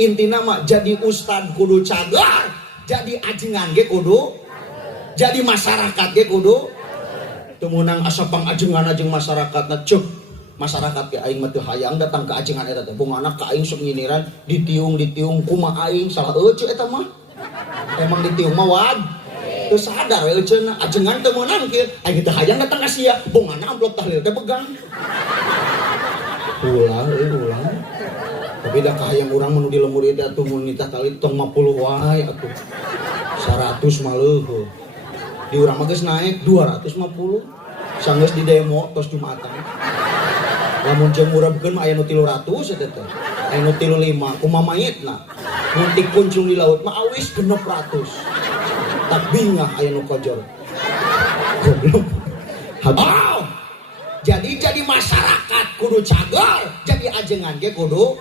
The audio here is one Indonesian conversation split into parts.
intina mah jadi ustad kudu cagar, jadi ajengan ge kudu, jadi masyarakat ge kudu temunang asa pangajengan ajeng masyarakatna ceuh masyarakat ge aing mah teu hayang datang ke ajengan eta teh bungana ka aing sok nyiniran ditiung kumaha aing salah eueuh eta mah emang ditiung mah wad teu sadar we euceuna ajengan teu meunang kieu aing teu hayang datang ka sia bungana amplop tahlil teh pegang ulang tapi dah kahayang urang menu di lembur itu atuh mun nitah kali tong 50 wae atuh 100 mah leuheuh di urang mah geus naik 250 sanggeus di demo tos Jumatan lamun jam urang mah aya nu 300 eta teh aya nu 35 kumaha mayitna mun tik kuncung di laut mah awis 600 tak bingah aya nu kojor goblok habis jadi masyarakat kudu cagar jadi ajengan ge kudu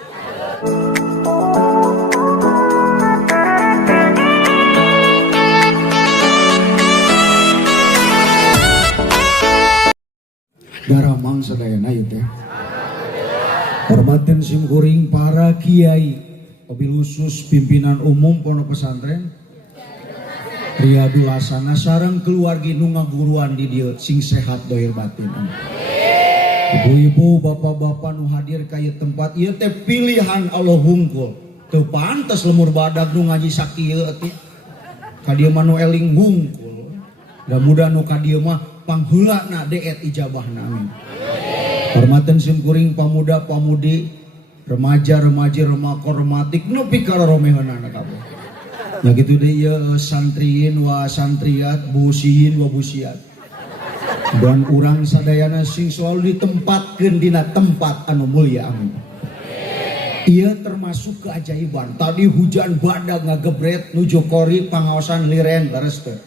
daramang sadayana ieu teh hormaten simkuring para kiai wabil khusus pimpinan umum pondok pesantren Riyadul Hasanah sareng keluargi nu ngaguruan di dieu sing sehat dohir batin. Ibu-ibu, bapak-bapak nu hadir ka ieu tempat ieu teh pilihan Allah hungkul. Teu pantes lemur badag nu ngaji sakieu atuh. Ka dieu mah nu eling hungkul. Mudah-mudahan nu ka dieu mah pangheulana deet ijabahna amin. Hormaten simkuring pamuda-pamudi, remaja-remaji, remakor rematik nepi ka romeheunana kabeh. Ya gitu deh ya santriin wa santriat, busiin wa busiat. Dan urang sadayana sing selalu ditempatkeun dina tempat anu mulia amin. Ieu termasuk keajaiban. Tadi hujan badag ngagebret nuju kori pangaosan liren beres teh.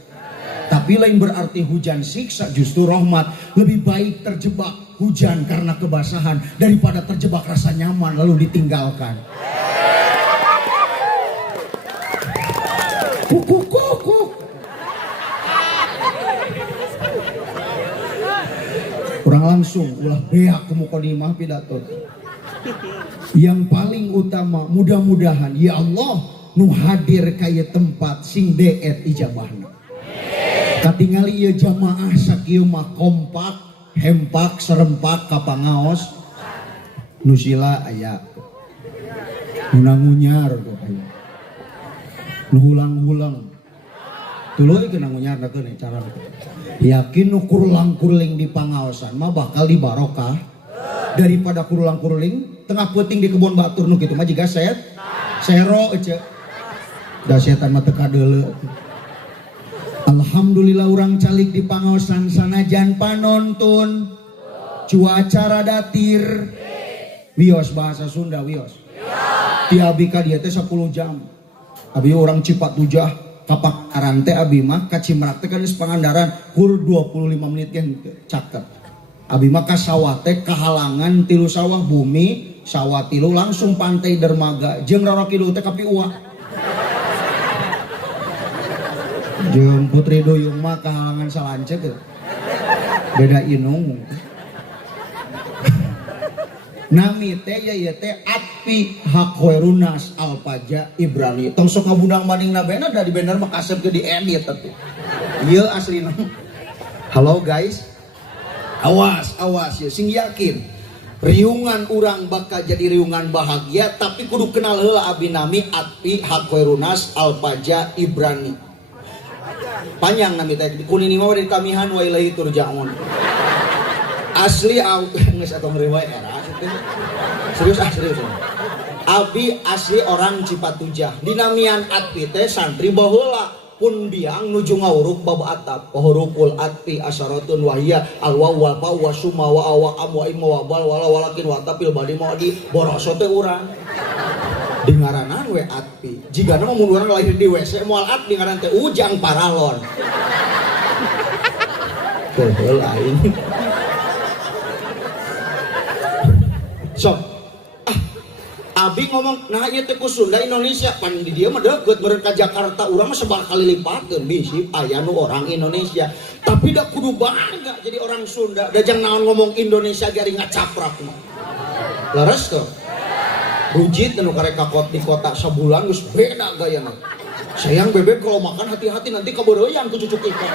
Tapi lain berarti hujan siksa, justru rahmat. Lebih baik terjebak hujan karena kebasahan daripada terjebak rasa nyaman lalu ditinggalkan. Kukuk. Kurang langsung ulah beak ke mukodimah pidato. Yang paling utama mudah-mudahan ya Allah nu hadir kaya tempat sing deet ijabahna. Katingali ieu jamaah sakieu mah kompak, hempak, serempak kapangaos. Nu sila aya. Nu nangunyar aya. Nuhulang-hulang tuluy kena ngunyarna keun cara yakin nu kurulang-kuruling di pangaosan mah bakal dibarokah daripada kurulang-kuruling tengah peuting di kebun batur nu kitu mah jiga sero ece da setan mah teu kadeuleu. Alhamdulillah urang calik di pangaosan sanajan panonton cuaca rada tir wios bahasa Sunda wios ti abi ka dieu teh 10 jam. Abi orang Cipatujah kapak arante abi mah ka Cimrak teh kan geus pangandaran kur 25 menit gen caket. Abi mah ka sawah teh kahalangan tilu sawah bumi, sawah tilu langsung pantai dermaga jeung roro kidul teh ka Piuwa. Jeung Putri Duyung mah kahalangan Salancet. Beda inung. Nami teh ya teh Atpi Hakhoirunas Alpaja Ibrani. Tong sok ngabundang maning nabena dari bener mah kasep ke di edit atuh. Ieu aslina. Halo guys. Awas ya sing yakin. Riungan urang bakal jadi riungan bahagia tapi kudu kenal heula abdi nami Atpi Hakhoirunas Alpaja Ibrani. Panjang nami teh kunini mah dari kamihan wa ilahi turja'un. Asli geus atuh ngeurewe era. Serius. Abi asli orang Cipatujah. Dinamian Atpi teh santri baheula pun biang nuju ngawuruk bab atap. Huruful Atpi asyaratun wahia alwa wal fa wa summa wa awa am wa imma wa bal wala walakin wa tapil badi mau di boroso teh urang. Dengaranan we Atpi. Jigana mah mun urang lahir di WC moal Atpi ngaran teh Ujang Paralon. Teu lain. So, abi ngomong, nah ieu teh ku Sunda Indonesia, pan di dieu mah deukeut meureun ka Jakarta, urang mah sebar kali lipatkeun bisi aya nu orang Indonesia. Tapi da kudu bangga jadi orang Sunda, da jang naon ngomong Indonesia gari ngacaprak mah. Leres tuh. Rujit anu karek kakot di kota sebulan geus beda gayana. Sayang bebek kalau makan hati-hati nanti kabeureuyan ku cucuk ikan.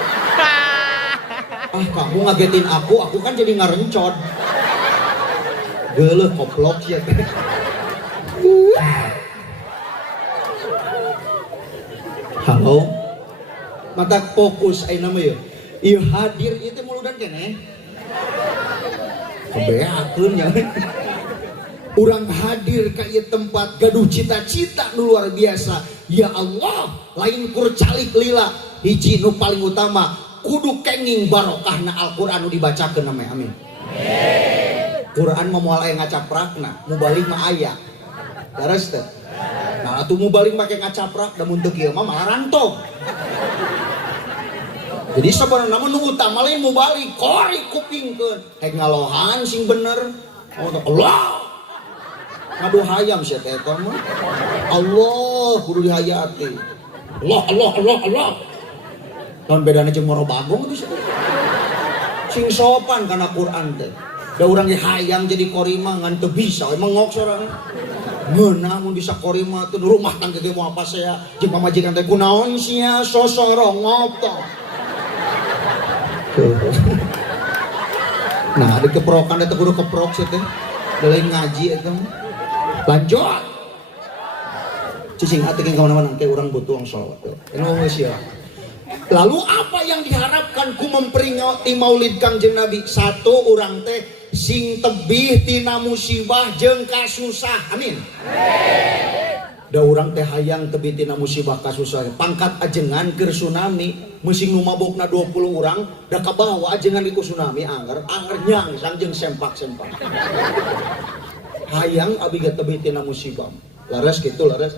Ah kamu ngagetin aku kan jadi ngarencot. Geuleuh koplok sia teh. Halo. Mata fokus ayeuna mah ieu. Ieu hadir ieu teh muludan keneh. Kebeakeun nya. Urang hadir ka ieu tempat gaduh cita-cita nu luar biasa. Ya Allah, lain kur calik lila hiji nu paling utama kudu kenging barokahna Al-Qur'an nu dibacakeun na amin. Quran mah moal aya ngacaprakna, mubalik mah aya. Daras teh. Nah, atuh mubalik make ngacaprak da mun teu kieu mah malah rantog. Jadi sabarana mah nu utama lain mubalik, korek kupingkeun. Hek ngalohan sing bener. Oh, Allah. Ngadu hayam sia teh eta mah. Allah kudu dihayati. Allah. Lawan bedana jeung moro bagong itu sing sopan kana Quran teh. Da urang ge hayang jadi korima ngan teu bisa emang ngok sorangan. Meunang mun bisa korima teh rumah tangga ge moal apa saya jeung pamajikan teh kunaon sia sosorongop tah. Nah, ada keprokan eta kudu keprok sia teh. Deuleuh ngaji eta mah. Lanjut. Cicing hati ke kemana-mana kayak orang butuh orang sholawat. Lalu apa yang diharapkan ku memperingati maulid Kangjeng Nabi? Satu, orang teh sing tebih tina musibah jeung kasusah. Amin. Da urang teh hayang tebih tina musibah kasusah. Pangkat ajengan keur tsunami, meusing nu mabokna 20 urang, da kabawa ajengan di ku tsunami anger nyang jeung sempak-sempak. Hayang abi ge tebih tina musibah. Laras gitu laras.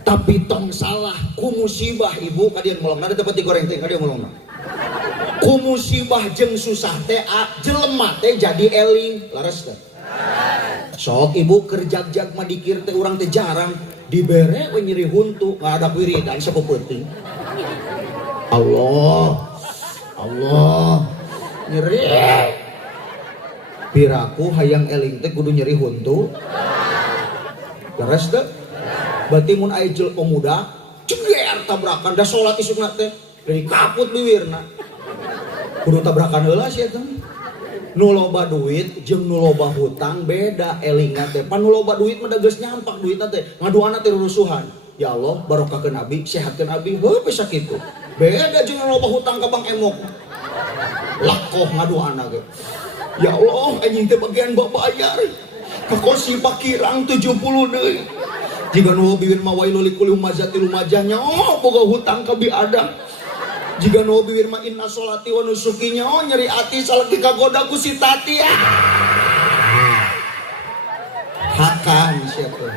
Tapi tong salah ku musibah ibu kadieu molongna da tempat digoreng teh kadieu molongna. Ku musibah jeung susah teh jelema teh jadi eling laras teh. Sok ibu kerjag-jag mah dikir teh urang teh jarang dibere we nyeri huntu ngadap wiridan sapeuting. Allah nyeri. Piraku hayang eling teh kudu nyeri huntu. Leres teh. Berarti mun aya jelema pemuda ceger tabrakan da salat isukna teh dari kaput liwirna. Kudu tabrakan heula sia teh. Nu loba duit jeung nu loba hutang beda elingan teh. Pan nu loba duit mah da geus nyampak duitna teh. Ngaduana teh rusuhan. Ya Allah, barokahkeun abi, sehatkeun abi. Heuh bisa kitu. Beda jeung nu loba hutang ka Bang Emok. Lakoh ngaduana ge. Ya Allah, anjing teh bagian babayar. Kakosi pakirang 70 deui. Jika nu bibir mah wailul likulli humazati lumajahnya, oh boga hutang ka biadam. Jika nu bibir mah inna sholati wa nusukinya, oh nyeri ati salaki kagoda ku si tati. Hakan siapa?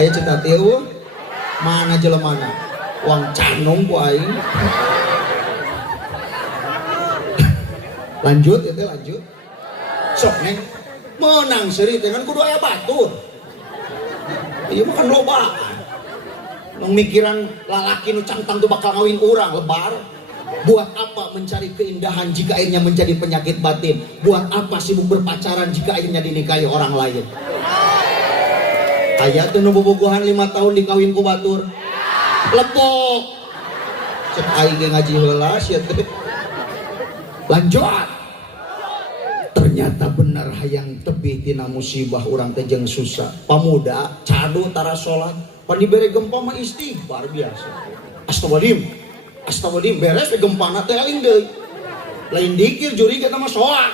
Aya cita teu mana jelemana? Wang canong ku aing. Lanjut ya teh lanjut. Sok neng menang seri dengan kudu aya batur. Ieu mah kan loba. Memikiran lalaki nu cangtang tuh bakal ngawin urang lebar. Buat apa mencari keindahan jika akhirnya menjadi penyakit batin? Buat apa sibuk berpacaran jika akhirnya dinikahi orang lain? Aya teh nu bobogohan 5 tahun dikawin ku batur. Lepok. Cek aing ge ngaji heula sia teh. Lanjut. Ternyata benar hayang tebih tina musibah urang teh jeung susah. Pamuda cadu tara salat, pan dibere gempa mah istighfar biasa. Astagfirullahaladzim beres teh gempana teh eling deui. Lain dikir juri kita mah soak.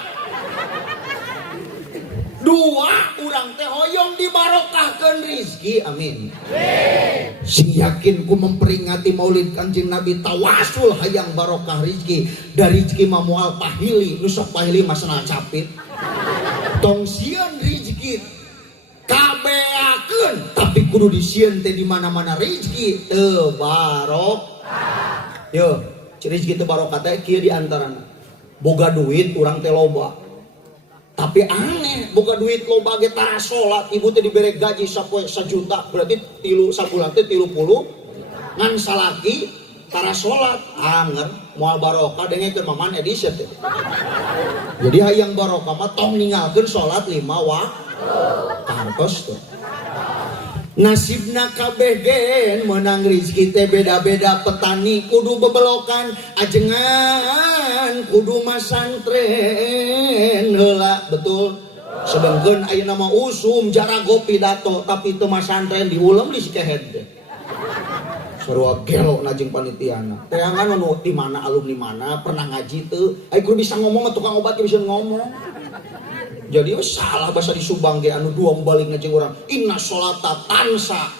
Dua urang teh hoyong dibarokahkeun rizki. Amin. Sing yakin ku memperingati maulid Kanjeng Nabi tawasul hayang barokah rizki. Dari rizki mah moal pahili, nu sok pahili mah senal capit. Tong sieun rizki kabeakeun, tapi kudu disieun teh di mana-mana rizki teu barokah. Yo, rizki teu barokah teh kieu di antarana. Boga duit urang teh loba. Tapi aneh, boga duit loba ge tara salat, ibu teh dibere gaji sapoe 1 juta, berarti sabulan teh 30. Ngan salaki tara salat, anger moal barokah dengekeun maman edisi teh. Jadi hayang barokah mah tong ninggalkeun salat 5 waktu. Kantos tuh. nasibna kabeh gen menang rizki teh beda-beda petani kudu bebelokan ajengan kudu masantren heula betul sedengkeun ayeuna mah usum jarago pidato tapi teu masantren diulem di sikehead teh sarua gelo na jeung panitiana teangan anu di mana alumni mana pernah ngaji teu aya kudu bisa ngomong mah tukang obat bisa ngomong. Jadi salah bahasa di Subang ge anu dua balik ngajeng urang inna sholata tansa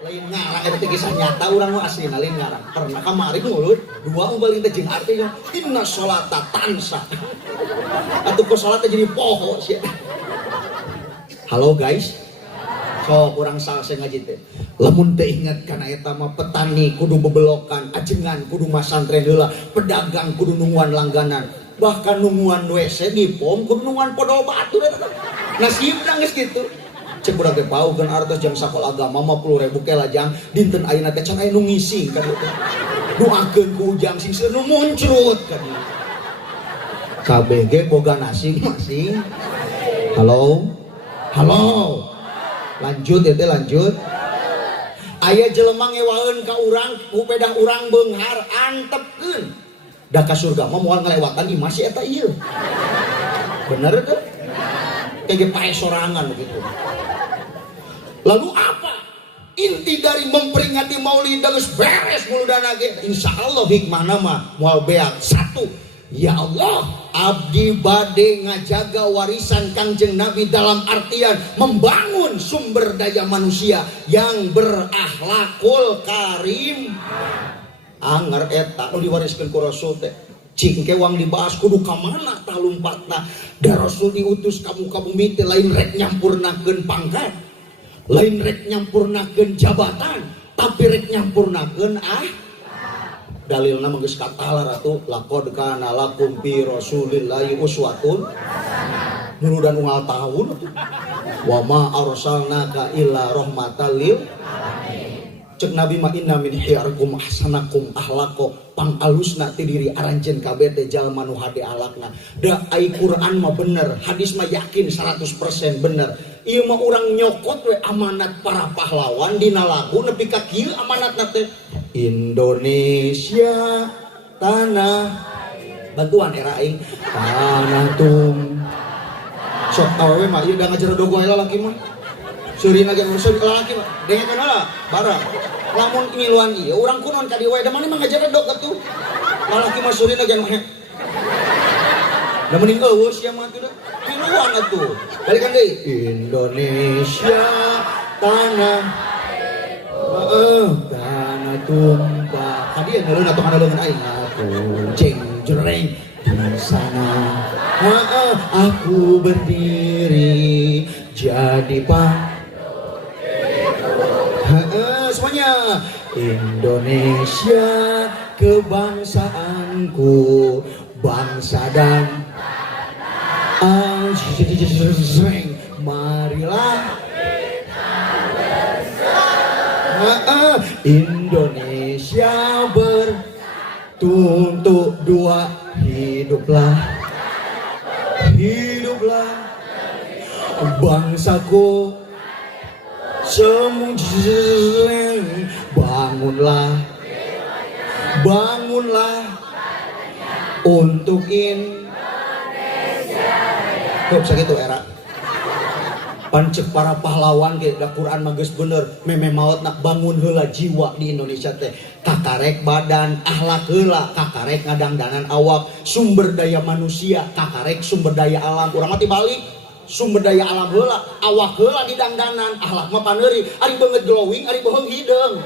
lain ngarang eta teh kisah nyata urang mah aslina lain ngarang pernah kamari mulut dua balik teh jeung artinya inna sholata tansa atuh ku salat jadi poho sia. Halo guys sok urang salse ngaji teh lamun teu inget kana eta mah petani kudu bebelokan ajengan kudu masantren heula pedagang kudu nungguan langganan bahkan nungguan WC di pom kudu nungguan podol batu nasibna geus kitu cek budak teh paukeun artos jang sakola agama 50.000 ke lajang dinten ayeuna teh can aya nu ngisi ka dieu doakeun ku ujang sing seueur nu muncrut ka dieu kabeh ge boga masing-masing. Halo lanjut ya teh lanjut aya jelema ngewaeun ka urang ku pedah urang beunghar antepkeun da ka surga mah moal ngalewatan imah si eta ieu bener tuh kayak pae sorangan begitu. Lalu apa inti dari memperingati maulid geus beres muludana ge insyaallah hikmahna mah moal beak satu ya Allah abdi bade ngajaga warisan Kangjeng Nabi dalam artian membangun sumber daya manusia yang berakhlakul karim. Anger eta nu diwariskeun ku Rasul teh cing kewang dibahas kudu ka mana tah lumpatna da Rasul diutus ka muka bumi teh lain rek nyampurnakeun pangkat lain rek nyampurnakeun jabatan tapi rek nyampurnakeun dalilna mah geus katalar atuh laqad kana lakum fi rasulillahi uswatun nurudan unggal tahun atuh wa ma arsalnaka illa rahmatan lil cek Nabi mah inna min khiyarikum ahsanakum ahlaqo pang alusna ti diri aranjeun kabeh teh jalma nu hade alakna da ai Quran mah bener hadis mah yakin 100% bener ieu mah urang nyokot we amanat para pahlawan dina lagu nepi ka kieu amanatna teh Indonesia tanah bantuan era aing tanah tum sok awewe mah ieu da ngajerodogo heula laki mah surina ge urusan laki mah dengekeun heula barang lamun ngiluan ieu urang kunon ka dieu wae da mana mah ngajerodog atuh lalaki mah surina ge mah da mending eueus ya mah teh ngiluan atuh balikan deui Indonesia tanah tanah tumpah tadi yang ngereun atuh kana leungeun aing aku jeng jreng di sana aku berdiri jadi semuanya Indonesia kebangsaanku bangsa dan marilah Indonesia bertuntut dua hiduplah bangsaku semujeng bangunlah untuk Indonesia kok sakitu era pancek para pahlawan ge da Quran mah geus bener meme maot nak bangun heula jiwa di Indonesia teh kakarek badan akhlak heula kakarek ngadangdanan awak sumber daya manusia kakarek sumber daya alam urang mah tibalik sumber daya alam heula awak heula didangdanan akhlak mah paneuri ari beungeut glowing ari beheung hideung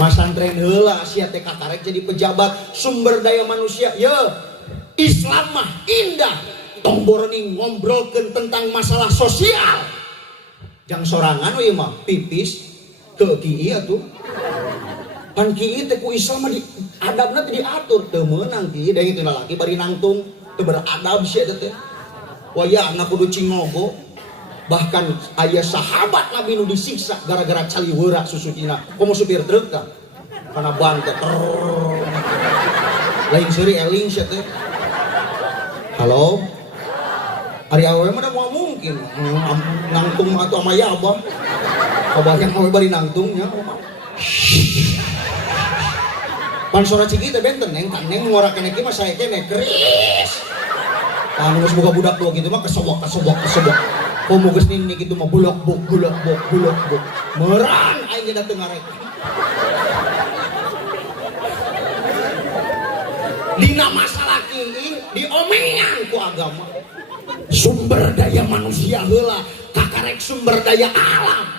masantren heula sia teh kakarek jadi pejabat sumber daya manusia ye Islam mah indah tong boroni ngobrolkeun tentang masalah sosial jang sorangan we mah pipis teu kieu atuh pan kieu teh ku Islam mah di adabna teh diatur teu meunang kieu da itu lalaki bari nangtung teu beradab sia teh wayahna kudu cingogo bahkan aya sahabat Nabi nu disiksa gara-gara caliweura susucina komo supir truk tah kana ban teh lain seuri eling sia teh halo Ari awe mah mau mungkin nangtung atau ama yabah. Kabayang awe bari nangtungnya. Pan sora cigi teh benten neng kan neng ngorake neki mah sae teh keris. Anu geus boga budak tua kitu mah kesobok. Komo geus nini kitu mah bulok-buk. Meureun aing ge dateng ngarek. Dina masalah kieu diomengan ku agama. Sumber daya manusia heula kakarek sumber daya alam.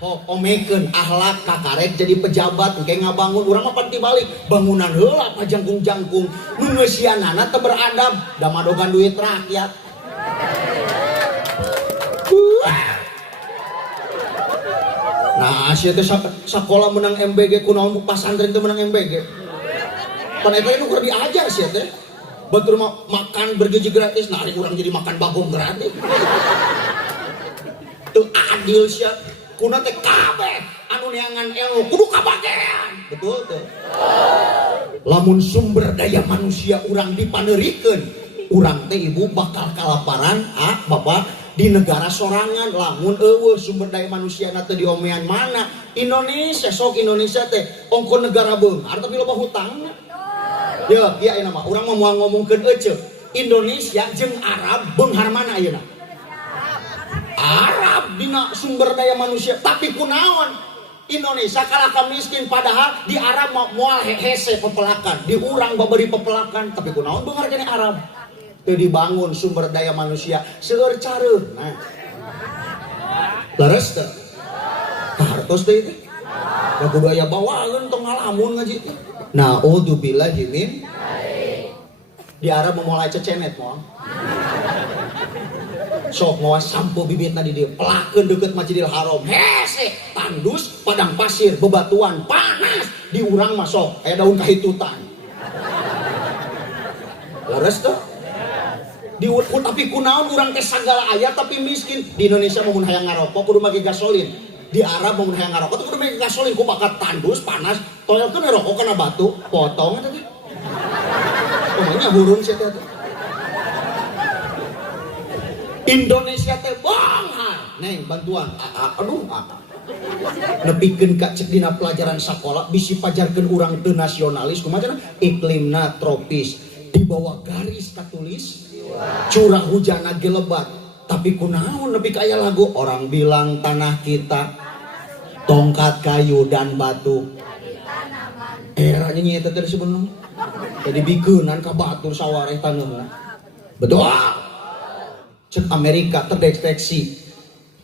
Omekeun akhlak kakarek jadi pejabat engke ngabangun urang mah pati balik bangunan heula pajangkung-jangkung nu ngeusianana teu beradab da madogan duit rakyat. Nah, sia teh sakola menang MBG kunaon pasantren teh menang MBG. Pan eta nu keur diajar sia teh. Batur makan bergizi gratis, nah hari urang jadi makan bagong gratis. Teu adil sia. Kuna teh kabeh anu neangan ilmu kudu kabagean. Betul teh. Lamun sumber daya manusia urang dipaneurikeun, urang teh ibu bakal kalaparan, Bapak di negara sorangan. Lamun eueuh sumber daya manusia teh diomean mana? Indonesia, sok Indonesia teh ongko negara beunghar tapi loba hutangna. Ya, iya ayeuna mah urang mah moal ngomongkeun eceuk. Indonesia jeung Arab beunghar mana ayeuna? Arab dina sumber daya manusia, tapi kunaon? Indonesia kalah ka miskin padahal di Arab moal hese pepelakan, di urang babari pepelakan, tapi kunaon beunghar keneh Arab? Teu dibangun sumber daya manusia seueur careuh. Nah. Leres teh. Kahartos teh itu. Da kudu aya bawaeun tong ngalamun ngaji teh. Naudzubillahi min. Di Arab memulai cecenet moal. Sok ngawas sampo bibitna di dieu, pelakeun deukeut Masjidil Haram. Hese, tandus, padang pasir, bebatuan, panas. Di urang mah sok aya daun kahitutan. Leres teh. Tapi kunaon urang teh sagala aya tapi miskin. Di Indonesia mun hayang ngarokok kudu make gasolin. Di Arab mun hayang ngarokok kudu make gasolin ku bakat tandus, panas. Toyolkeun rokok kana batu, potong eta teh. Pokoknya hurun sia teh. Indonesia teh banghar. Neng bantuan. Nepikeun ka cek dina pelajaran sakola bisi pajarkeun urang teu nasionalis kumaha cenah? Iklimna tropis. Di bawah garis katulis curah hujan ge lebat. Tapi kunaon nepi ka aya lagu orang bilang tanah kita tongkat kayu dan batu. Era nyanyi eta teh sebenarnya. Jadi bikeunan ka batur sawareh taneuhna. Betul. Cek Amerika terdeteksi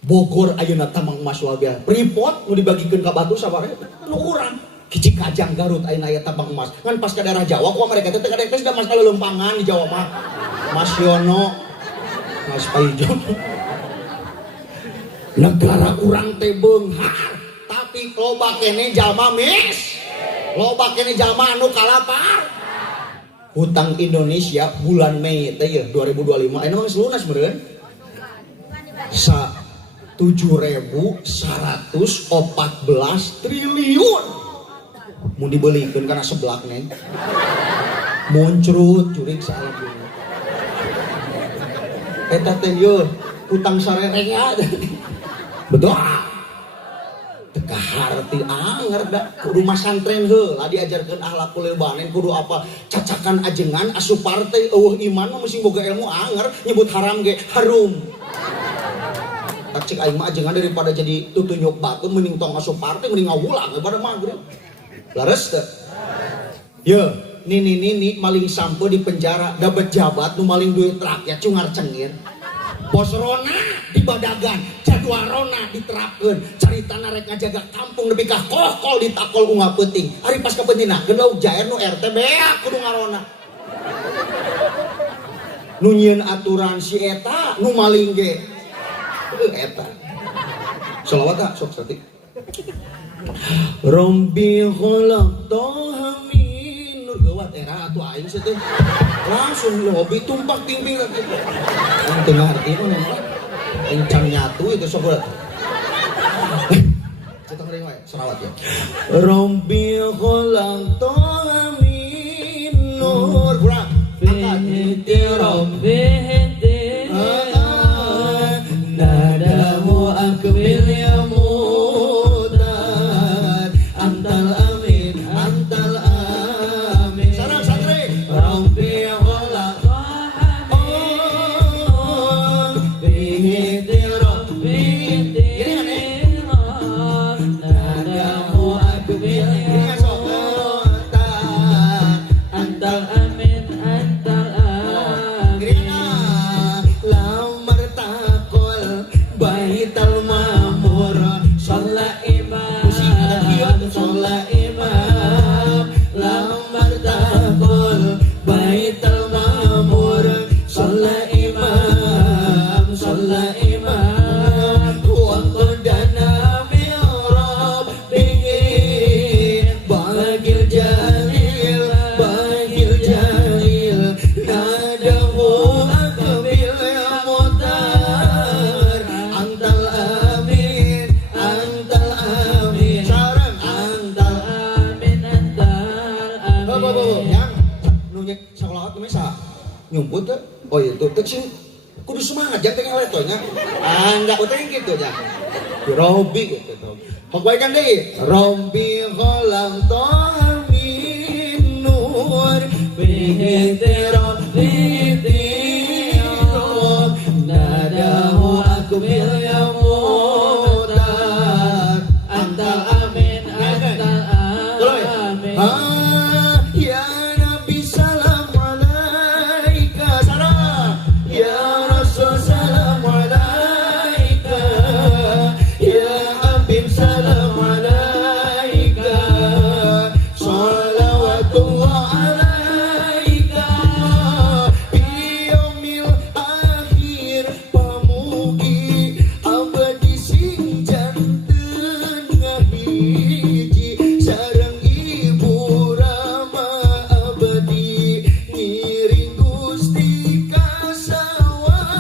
Bogor ayeuna tambang emas wabian. Freeport nu dibagikeun ka batu sabareh nu urang. Kici Kajang Garut ayeuna aya tambang emas. Ngan pas ka daerah Jawa ku mereka teh kadetes da mas kaleulempangan di Jawa mah. Mas Yono, Mas Paijo. Negara urang teh beunghar, tapi loba keneh jalma loba keneh jalma anu kalapar. Hutang Indonesia bulan Mei teh ya 2025 ayeuna geus lunas meureun. 7.114 triliun. Mun dibelikeun kana seblak neng. Muncrut jurig salah. Eta teh yeuh utang sarerea. Betul. Teka harti anger da kudu masantren heula diajarkeun akhlakul banen kudu apa cacakan ajengan asup partai eueuh iman mah mesti boga ilmu anger nyebut haram ge harum. Tak cek aing mah ajengan daripada jadi tutunyuk batu mending tong asup partai mending ngawulang daripada magrib. Lares teh. Yeuh nini maling sampo di penjara da pejabat nu maling duit rakyat cungar cengir. Bos Rona di Badagan, jadwal Rona diterapkeun. Caritana rek ngajaga kampung nepi ka kokol ditakol unggah peuting. Ari pas kapeutingna geus jaer nu RT beak kudu ngarona. Nu nyieun aturan si eta nu maling ge. Eta. Shalawat tak sok satik. Rombi khalaqtaha min nur gawat era atuh aing teh. Langsung lobi tumpak ting-ting lagi. Yang tengah arti mana mah? Encang nyatu itu sobat. Cetang ring wae, serawat ya. Rombi khalaqtaha min nur. Kurang. Angkat. Rombi baital ma'mur sholat imam sholat imam lamar takul baital ma'mur sholat imam wa qadana mi'rab bihi bagil jalil nadahu akbil mutar antal amin sarang antal amin yang nunya sakolawat kemana sa nyumput tuh oh itu tuh sih kudu semangat jangan tinggal letonya enggak utang gitu ya Robi gitu tuh pokoknya deh Robi kolam tohamin nur bihitiron litiron nadahu akbil yamutar antal amin ya Nabi salam alaika sarah ya Rasul salam alaika ya Habib salam alaika salawatullah alaika biyaumil akhir pamugi abadi sing janten ngahiji sareng ibu Rama abadi ngiring Gusti kasawargi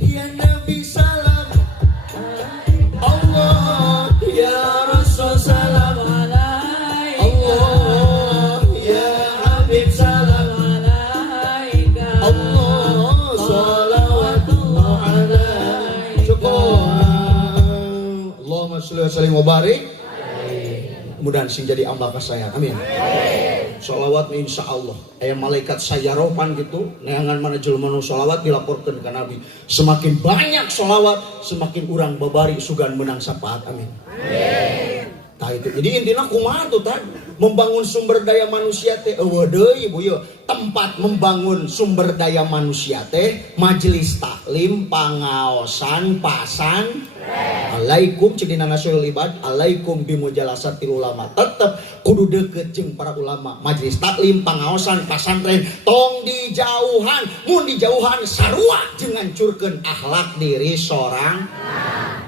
ya Nabi salam Allah ya Rasul salam alaika Allah ya Habib salam alaika Allah salawatullah alaika syukur Allahumma sholli wa sallim wa barik mudah-mudahan sing jadi ambal kasayang amin sholawat insya Allah ayam malaikat sayaropan gitu neangan mana jelema nu sholawat dilaporkan ke Nabi semakin banyak sholawat semakin urang babari sugan menang syafaat amin tah itu jadi intinya kumaha tuh tah membangun sumber daya manusia teh eueuh deui ibu yo tempat membangun sumber daya manusia teh majelis taklim pangaosan pasan alaikum cedina nasyul ibad alaikum bimujalasatil ulama tetep kudu deukeut jeung para ulama majelis taklim pangaosan pasantren tong dijauhan mun dijauhan sarua jeung ngancurkeun akhlak diri sorang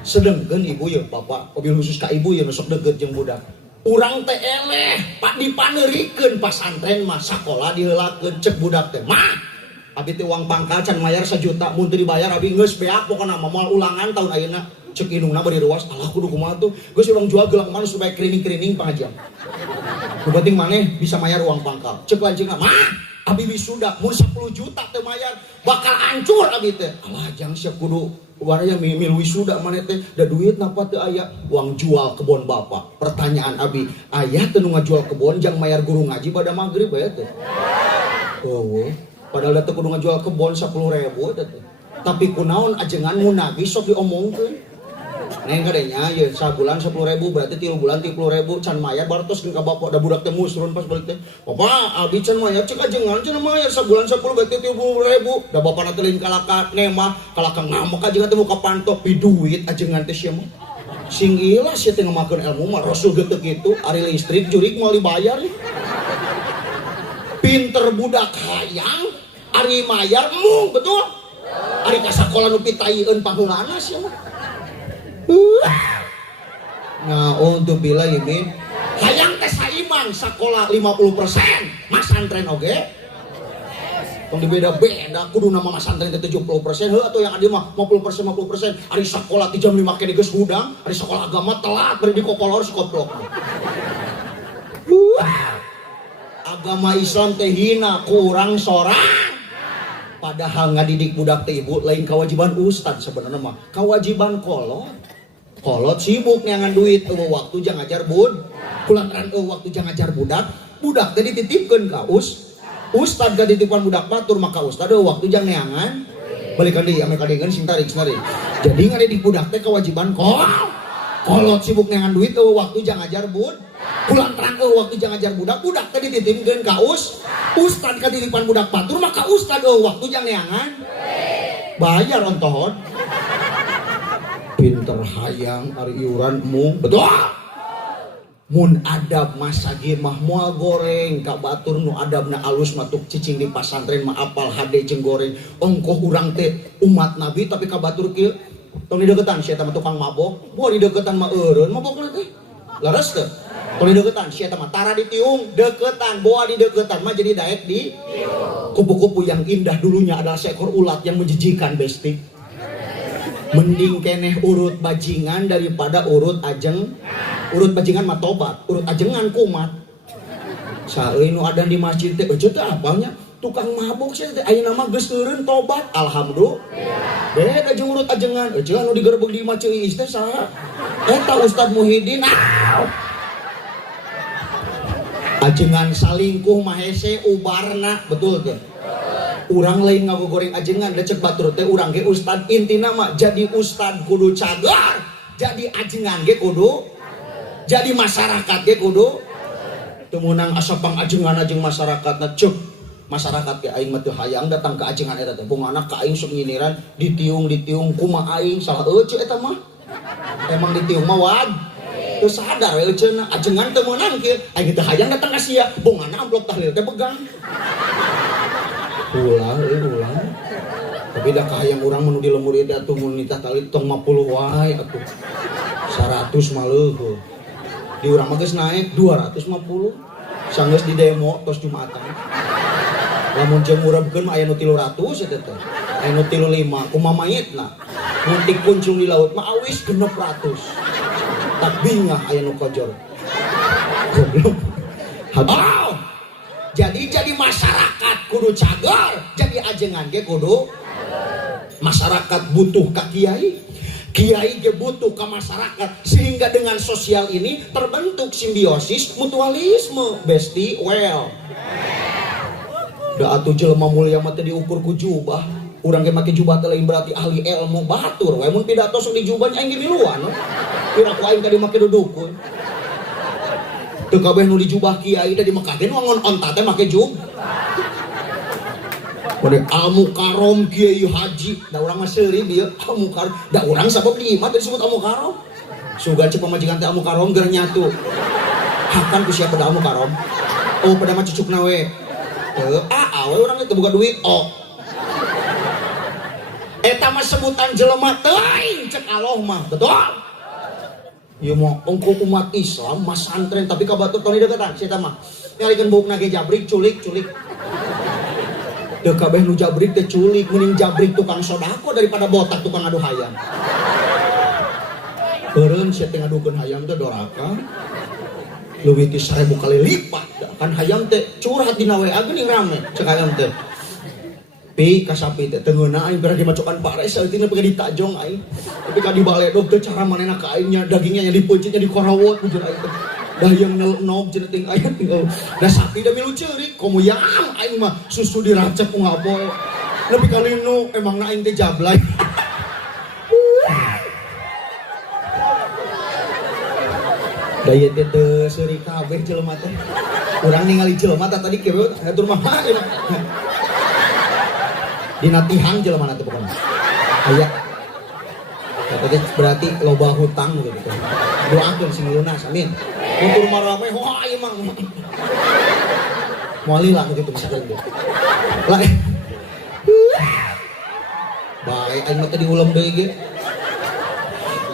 sedengkeun ibu ya bapak mobil khusus ka ibu ya nu sok deukeut jeung budak urang teh eleh pak dipaneurikeun pasantren mah sakola diheulakeun cek budak teh mah abi teh uang pangkal can mayar 1 juta mun teu dibayar abi geus beak pokona mah moal ulangan tahun ayeuna cek indungna bari ruas alah kudu kumaha tuh geus urang jual gelang mana supaya kerining-kerining pangajam nu penting maneh bisa mayar uang pangkal cek lanceungna mah abi wisuda mun 10 juta teh mayar bakal hancur abi teh alah jang sia kudu waraya milu wisuda maneh teh da duit napa teu aya uang jual kebon bapak pertanyaan abi aya teu nu ngajual kebon jang mayar guru ngaji pada magrib aya teh oh padahal da teu kudu ngajual kebon 10.000 teh tapi kunaon ajengan munagih sok diomongkeun neng kadenya ya sabulan 10.000 berarti 3 bulan 30.000 can mayar bartos ka bapak da budak teh musrun pas balik teh bapak abi can mayar cek ajengan can mayar sabulan 10 berarti 30.000 da bapana teh lain kalaka nemah kalaka ngamuk ajengan teh muka pantok pi duit ajengan teh sia mah sing ilah sia teh ngamakeun ilmu mah rasul teu kitu ari listrik jurig moal dibayar pinter budak hayang ari mayar mung betul ari ka sakola nu pitaieun panghulana sia mah nah untuk bila ini hayang teh saiman sekolah 50% masantren oge tong dibeda-beda kudu nama masantren teh 70% heuh atuh yang ada mah 50% ari sekolah ti jam 5 kene geus hudang ari sekolah agama telat bari dikokolor sikoplok agama Islam teh hina kurang sorang padahal ngadidik budak teh ibu lain kewajiban ustad sebenarnya mah kewajiban kolot sibuk neangan duit waktu jangan ngajar bud kulantaran waktu jangan ngajar budak tadi dititipkeun ka ustad ga titipan budak batur maka ustad waktu jangan neangan balikan deui ame kadengeun sing tarik jadi ngadidik budak teh kewajiban kolot sibuk neangan duit waktu jangan ngajar bud kulantaran waktu jangan ngajar budak tadi dititipkeun ka ustad ga titipan budak batur maka ustad waktu jangan neangan bayar ontohon pinter hayang ari iuran mung betul. Mun adab masagi mah moal goreng ka batur nu adabna alus matuk cicing di pasantren mah apal hade jeung goreng. Ongkoh urang teh umat nabi tapi ka batur kieu tong dideukeutan sia eta mah tukang mabok. Moal dideukeutan mah eureun mabokna teh. Laras teh. Tong dideukeutan sia eta mah tara ditiung deukeutan, boa dideukeutan mah jadi daek di kupu-kupu yang indah dulunya adalah seekor ulat yang menjijikan bestik. Mending keneh urut bajingan daripada urut ajeng. Urut bajingan mah tobat, urut ajengan kumat. Saeuy nu ada di masjid teh ece teh apalnya tukang mabok sia teh ayeuna mah geus eureun tobat. Alhamdulillah. Beda jeung urut ajengan. Ece anu digerebeg di imah Ceuis teh saha? Eta Ustad Muhyiddin. Ajengan salingkuh mah hese ubarna, betul teh. Urang lain ngagogoreng ajengan da cek batur teh urang ge ustad intina mah jadi ustad kudu cagar, jadi ajengan ge kudu, jadi masyarakat ge kudu teu meunang asa pangajengan jeung masyarakatna ceuk masyarakat ge aing mah teu hayang datang ke ajengan eta teh bungana ka aing sok nyiniran ditiung kumaha aing salah eueuh eta mah emang ditiung mah wad teu sadar we euceuna ajengan teu meunang kieu aing teu hayang datang ka sia bungana amplop tahlil teh pegang ulah. Tapi dah kahayang urang menu di lemur ieu atuh mun nitah kali tong 50 wae atuh. 100 mah leuheuh. Di urang mah geus naek 250. Sanggeus di demo tos Jumatan. Lamun jeung urebkeun mah aya nu 300 eta teh. Aya nu 35 kumaha mayitna. Mun tik kuncung di laut mah awis 600. Tak bingah aya nu kojor. Goblok. Habis. Jadi masyarakat kudu cagar, jadi ajengan ge kudu masyarakat butuh ka kiai, kiai ge butuh ka masyarakat sehingga dengan sosial ini terbentuk simbiosis mutualisme besti well. Da atuh jelema mulia mah teh diukur ku jubah, urang ge make jubah teh lain berarti ahli ilmu batur we mun pidato sok di jubah aing ge miluan. Kira ku aing tadi make dudukun. Teu kabeh nu dijubah kiai da di Mekah ge nu ngon onta teh make jubah. Bade Al-Mukarrom Kiai Haji, da urang mah seuri dieu Al-Mukarrom. Da urang sabab di imah teh disebut Al-Mukarrom. Sugan cek pamajikan teh Al-Mukarrom keur nyatu. Hakan ku sia pada Al-Mukarrom. Oh pada mah cucukna we. Teu we urang teh boga duit. Oh. Eta mah sebutan jelema teuing cek Allah mah. Betul. Ieu mah ongko umat Islam mas santren tapi ka batur tong deukeutan sia eta mah. Ngalikeun bukna ge jabrik culik. Teu kabeh nu jabrik teh culik, mending jabrik tukang sodako daripada botak tukang adu hayam. Eureun sia teh ngadukeun hayam teh doraka. Leuwih ti 1000 kali lipat. Kan hayam teh curhat dina WA geuning rame cek hayam teh. Pi kasapi teh teu ngeuna aing bere dimacokan pare saeutina pake ditajong aing. Tapi ka dibaledog teh cara manehna ka aingnya dagingnya nya dipeucitnya dikorawot bujur aing teh. Dah yang nok cenah ting aya tinggal. Da sapi da milu ceurik komo yang aing mah susu diracep ku ngaboe. Nepi ka linu emangna aing teh jablay. Da ieu teh teu seuri kabeh jelema teh. Urang ningali jelema tadi kieu hatur mah. Dina tihang jelema teh pokona. Aya. Tapi berarti loba hutang gitu. Doakeun sing lunas, amin. Untuk marame wah ieu mah. Moali lah gitu misalkan gitu. Lah. Bae aing mah teh diuleum deui ge.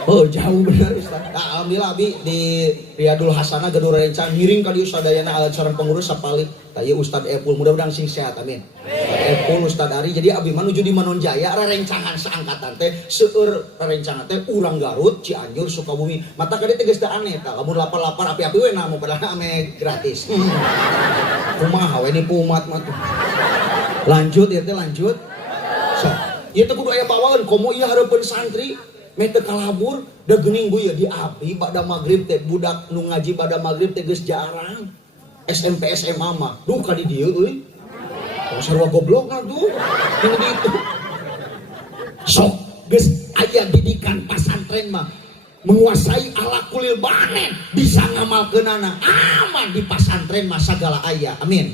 Oh jauh bener Ustaz. Alhamdulillah abi di Riyadul Hasanah Gedung Rencang ngiring ka dieu sadayana alat sareng pengurus sapalik. Tah ieu Ustaz Epul mudah-mudahan sing sehat amin. Epul Ustaz Ari jadi abi mah nuju di Manonjaya rerencangan saangkatan teh seueur rerencangan teh urang Garut, Cianjur, Sukabumi. Mata ka dieu teh geus teu aneh tah lamun lapar-lapar api-api we na padahal ame gratis. Kumaha we ni umat mah tuh. Lanjut ieu teh lanjut. So, ieu teh kudu aya bawaeun komo ieu hareupeun santri. Mete kalabur, da geuning bu ya di abdi pada maghrib teh budak nu ngaji pada maghrib teh geus jarang. SMP SMA mah, duh ka di dieu euy. Sarua goblok na tuh. Ini ditu. Sok geus aya didikan pasantren mah menguasai ala kulil banen bisa ngamalkeunana aman di pasantren mah sagala aya. Amin.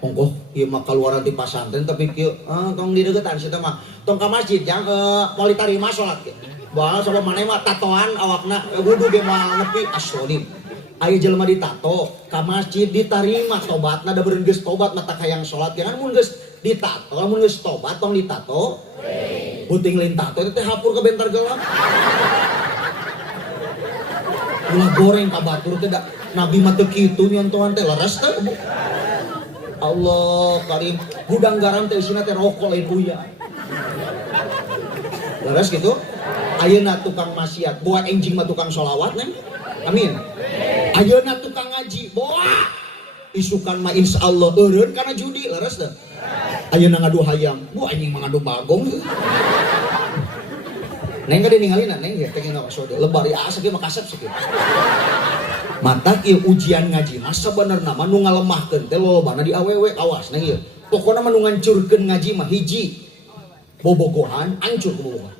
Monggo Ieu mah kaluaran ti pasantren tapi kieu tong di deukeutan situ mah tong ka masjid yang poli tarima salat ge. Bae sama maneh mah tatoan awakna wudu ge mah nepi asoli. Aya jelema ditato ka masjid ditarima tobatna da beureun geus tobat mata hayang salat jangan mun geus ditato mun geus tobat tong ditato. Puting lain tato teh hapur ka bentar gelap. Ulah goreng ka batur teh da nabi mah teu kitu nyontohan teh leres teh. Allah karim gudang garam teh isina teh rokok lain uya. Leres gitu. Ayeuna tukang maksiat, boa enjing mah tukang sholawat neng. Amin. Ayeuna tukang ngaji, boa isukan mah insyaallah eureun kana judi, leres teh. Ayeuna ngadu hayam, boa anjing mah ngadu bagong. Neng ka diningalina neng ge teh ngana sode, lebar ya asa ge mah kasep sakieu. Mata ieu ujian ngaji mah sabenerna mah nu ngalemahkeun teh lolobana di awewe awas neng ieu. Pokona mah nu ngancurkeun ngaji mah hiji bobogohan hancur ku bobogohan.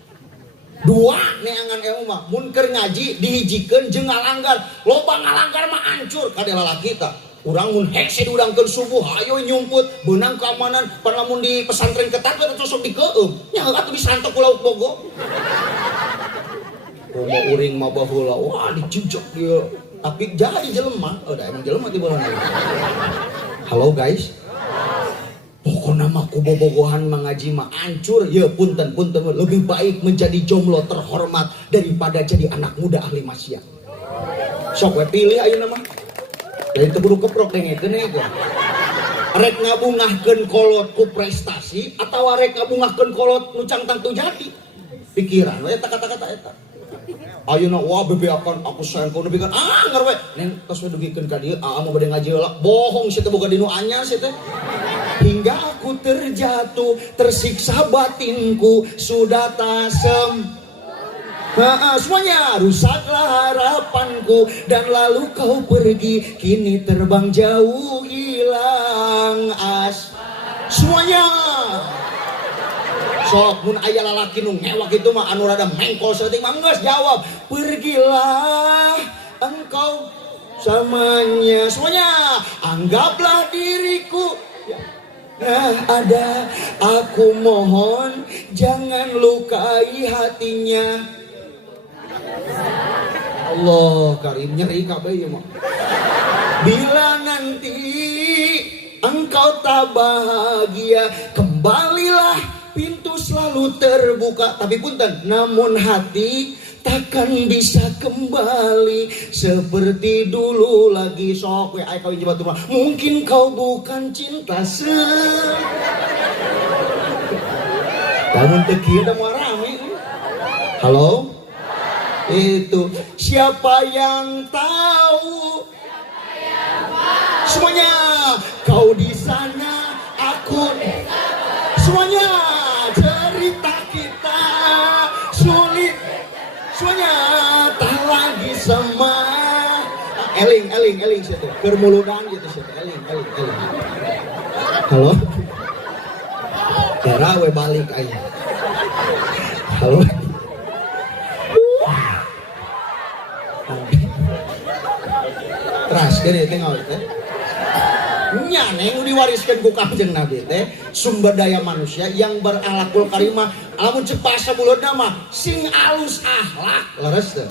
Dua neangan ilmu mah mun keur ngaji dihijikeun jeung ngalanggar. Loba ngalanggar mah hancur ka lalaki tah. Urang mun hese diudangkeun subuh hayo nyumput beunang keamanan pan lamun di pesantren ketat teh sok dikeueum. Nya atuh disantok ku lauk bogo. Komo uring mah baheula wah dijujak dia. Tapi jadi jelema, da emang jelema ti bolan. Halo guys. Pokoknya mah kubobogohan mengaji mah hancur. Ya punten lebih baik menjadi jomblo terhormat daripada jadi anak muda ahli maksiat. Sok we pilih ayeuna mah. Dari teu kudu keprok dengekeun ya. Rek ngabungahkeun kolot ku prestasi atawa rek ngabungahkeun kolot nu cangtang teu jadi. Pikiran we eta kata-kata eta. Ayeuna wah bebeakan aku sayang kau nepi kan ngarwe neng tos we dugikeun ka dieu mah bade ngaji heula bohong sia teh boga dinu anyar sia teh hingga aku terjatuh tersiksa batinku sudah tasem semuanya rusaklah harapanku dan lalu kau pergi kini terbang jauh hilang semuanya. Sok mun aya lalaki nu ngewak itu mah anu rada mengkol seuting mah geus jawab pergilah engkau samanya semuanya anggaplah diriku ada aku mohon jangan lukai hatinya. Allah karim nyeri kabeh ieu mah. Bila nanti engkau tak bahagia kembalilah pintu selalu terbuka tapi punten namun hati takkan bisa kembali seperti dulu lagi sok we aya kawin batur mah mungkin kau bukan cinta lamun teu kieu da moal rame. Halo itu siapa yang tahu semuanya kau di sana aku semuanya cerita kita sulit semuanya tak lagi sama eling situ kermuludan gitu situ eling. Halo Dara we balik aja. Halo teras gini tinggal teh nya neng diwariskan ku Kangjeng Nabi teh sumber daya manusia yang berakhlakul karimah lamun ceuk basa buleudna mah sing alus akhlak leres teh.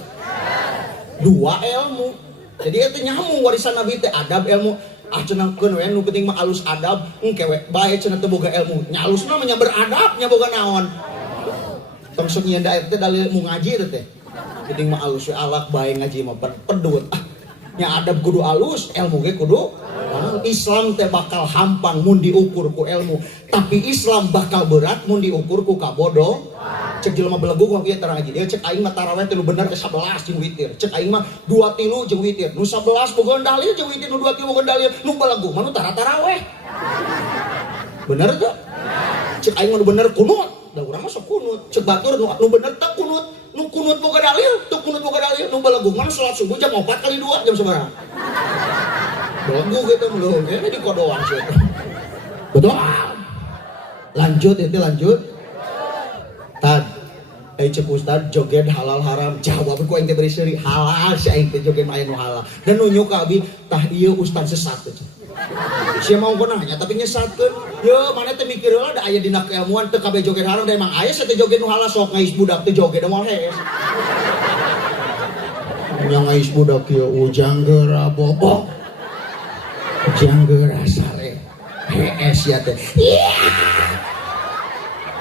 Dua ilmu. Jadi eta nyambung warisan Nabi teh adab ilmu. Cenangkeun we nu penting mah alus adab engke we bae cenah teu boga ilmu. Nya alusna mah nya beradab nya boga naon. Tong sok nyieun da teh dalil ilmu ngaji teh. Penting mah alus we alak bae ngaji mah pedut. Nya adab kudu alus, ilmu ge kudu Islam teh bakal hampang mun diukur ku ilmu, tapi Islam bakal berat mun diukur ku kabodoh. Cek jelema belegu mah ieu tarang aja. Dia cek aing mah tarawih teh nu bener ke 11 jeung witir. Cek aing mah 23 jeung witir. Nu 11 boga dalil jeung witir nu 23 boga dalil. Nu belegu mah nu tarawih. Bener teu? Cek aing mah nu bener kunut. Da urang mah sok kunut. Cek batur nu bener teu kunut. Nu kunut boga dalil, teu kunut boga dalil. Nu belegu mah salat subuh jam 4 kali 2 jam sabaraha? Belegu kita belum, kayaknya di kodoan sih. Betul. Lanjut itu lanjut. Tad, cek Ustad joget halal haram. Jawab ku aing teh beri seuri halal si aing teh joget aya nu halal. Dan nu nyuka abi tah ieu Ustad sesat. Sia mau nanya tapi nyesatkeun. Ye mana teh mikir heula da aya dina keilmuan teu kabeh joget haram da emang aya teh joget nu halal sok ngais budak teh joget moal hees. Nya ngais budak kieu ujang geura bobok. Ujang geura sare. Hees ya teh.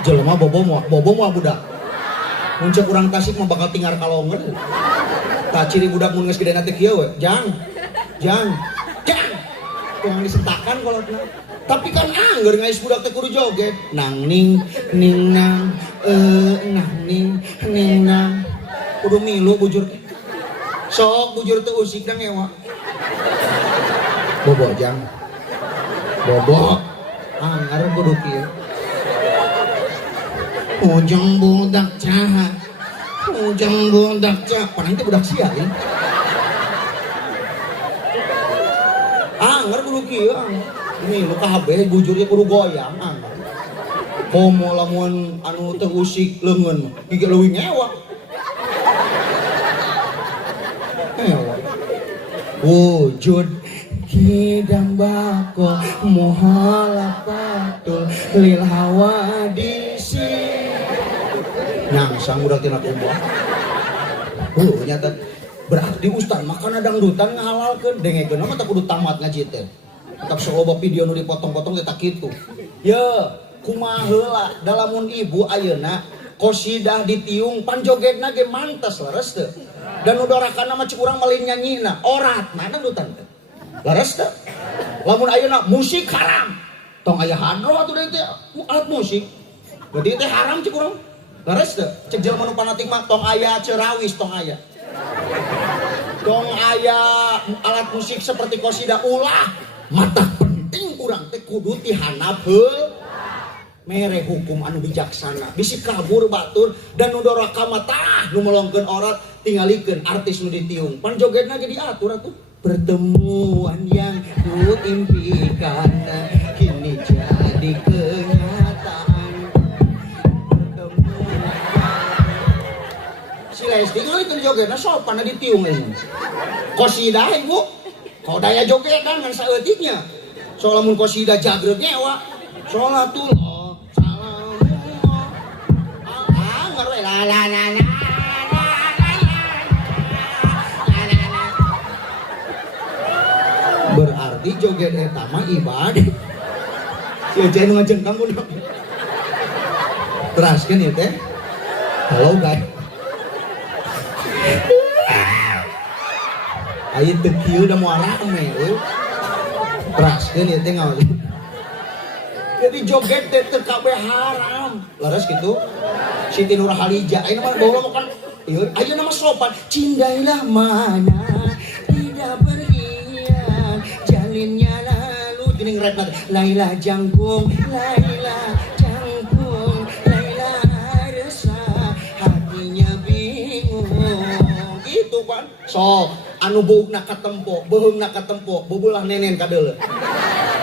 Jelema bobo moal budak. Mun cek urang Tasik mah bakal tinggal kalongeun. Tah ciri budak mun geus gedena teh kieu we. Jang. Tuang disentakan kalau tapi kan anggar ngais budak teh kudu joget nang ning nang ning nang kudu milu bujur sok bujur teh usik dan ngewa bobo jang bobo anggar kudu kieu ujang budak caha panang teh budak sia ya anggar kudu kieu ini lu kabeh bujurnya kudu goyang anggar komo lamun anu teu usik leungeun biga leuwih ngewa wujud hidang bako mohalapatul lil hawadisi nyangsang udah tina kumbah nyata berarti ustaz makan dangdutan ngahalalkeun dengekeun mah teh kudu tamat ngaji teh tetap seoba video nu dipotong-potong teh tak kitu ye kumaha heula da lamun ibu ayeuna qosidah ditiung pan jogetna ge mantes leres teu dan nu dorakana mah cek urang malin nyanyina orat mah dangdutan teh leres teu lamun ayeuna musik haram tong aya hadro atuh deui teh alat musik berarti teh haram cek urang leres teu cek jelema nu fanatik mah tong aya cerawis tong aya alat musik seperti qosidah ulah mata penting urang teh kudu tihanap heul mere hukum anu bijaksana bisi kabur batur dan nu doraka mah tah nu melongkeun orat tingalikeun artis nu ditiung pan jogetna ge diatur atuh pertemuan yang ku impikan kini jadi kenyataan si Lesti ngalikeun jogetna sopan ditiung ini qosidah ibu kau daya joget kan ngan saeutiknya soal lamun qosidah jagreg nyewa sholatullah salamullah ngarwe la la la la berarti joget eta mah ibadah si Ece nu ngajengkang kudu teraskeun ieu teh halo guys ayo teu kieu da moal rame teraskeun ieu teh ngawa jadi joget teh teu kabeh haram leres kitu Siti Nurhaliza ayeuna mah baheula mah kan ieu ayeuna mah sopan cindailah mana tidak berhian jalinnya lalu geuning rapna Laila jangkung Laila resah hatinya bingung gitu kan sok anu bougna katempo beheungna katempo beubelah nenen kadeuleu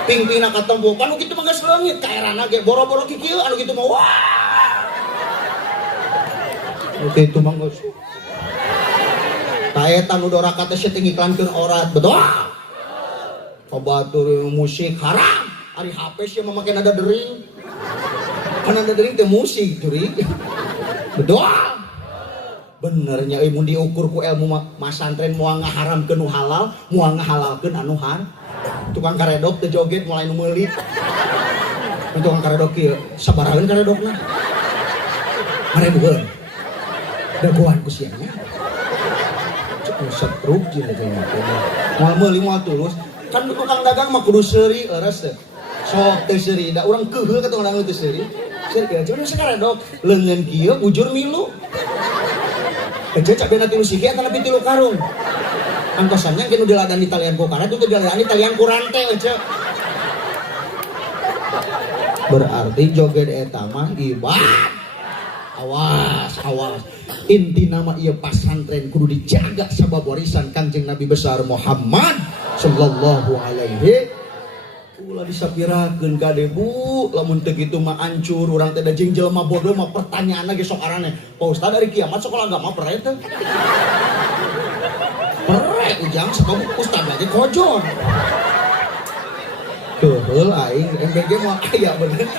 pingpingna katempo anu kitu mah geus leungit kaerana ge boro-boro kikieu anu kitu mah wah oke itu mah geus taeta nu doraka teh setting iklankeun orat betul obatur musik haram ari HP sia mah make nada dering kan nada dering teh musik deuring betul benernya mun diukur ku ilmu masantren moal ngaharamkeun nu halal moal ngahalalkeun anu haram tukang karedok teh joget mulai nu meulit tukang karedok kieu sabaraheun karedokna ngarebuheun dagoan ku sia nya cek setruk jeung teh moal meuli moal tulus kan tukang dagang mah kudu seuri leres teh sok teh seuri da urang keheul ka tukang dagang teh seuri seuri cuman sakaredok leungeun kieu bujur milu Ece cak bena tilu sigi atau lebih tilu karung. Angkosannya kena diladan Italian ku karena itu diladan Italian ku rante Ece. Berarti joget eta mah ibadah. Awas. Inti nama ieu pasantren kudu dijaga sabab warisan Kangjeng Nabi besar Muhammad sallallahu alaihi ulah disapirakeun kade Bu lamun teu kitu mah hancur urang teh da jeung jelema bodoh mah pertanyaanna ge sok arane Pak Ustaz dari kiamat sekolah agama pere teh pere ujang sabab ustaz lagi kojor Tuh aing MBG mah aya bener.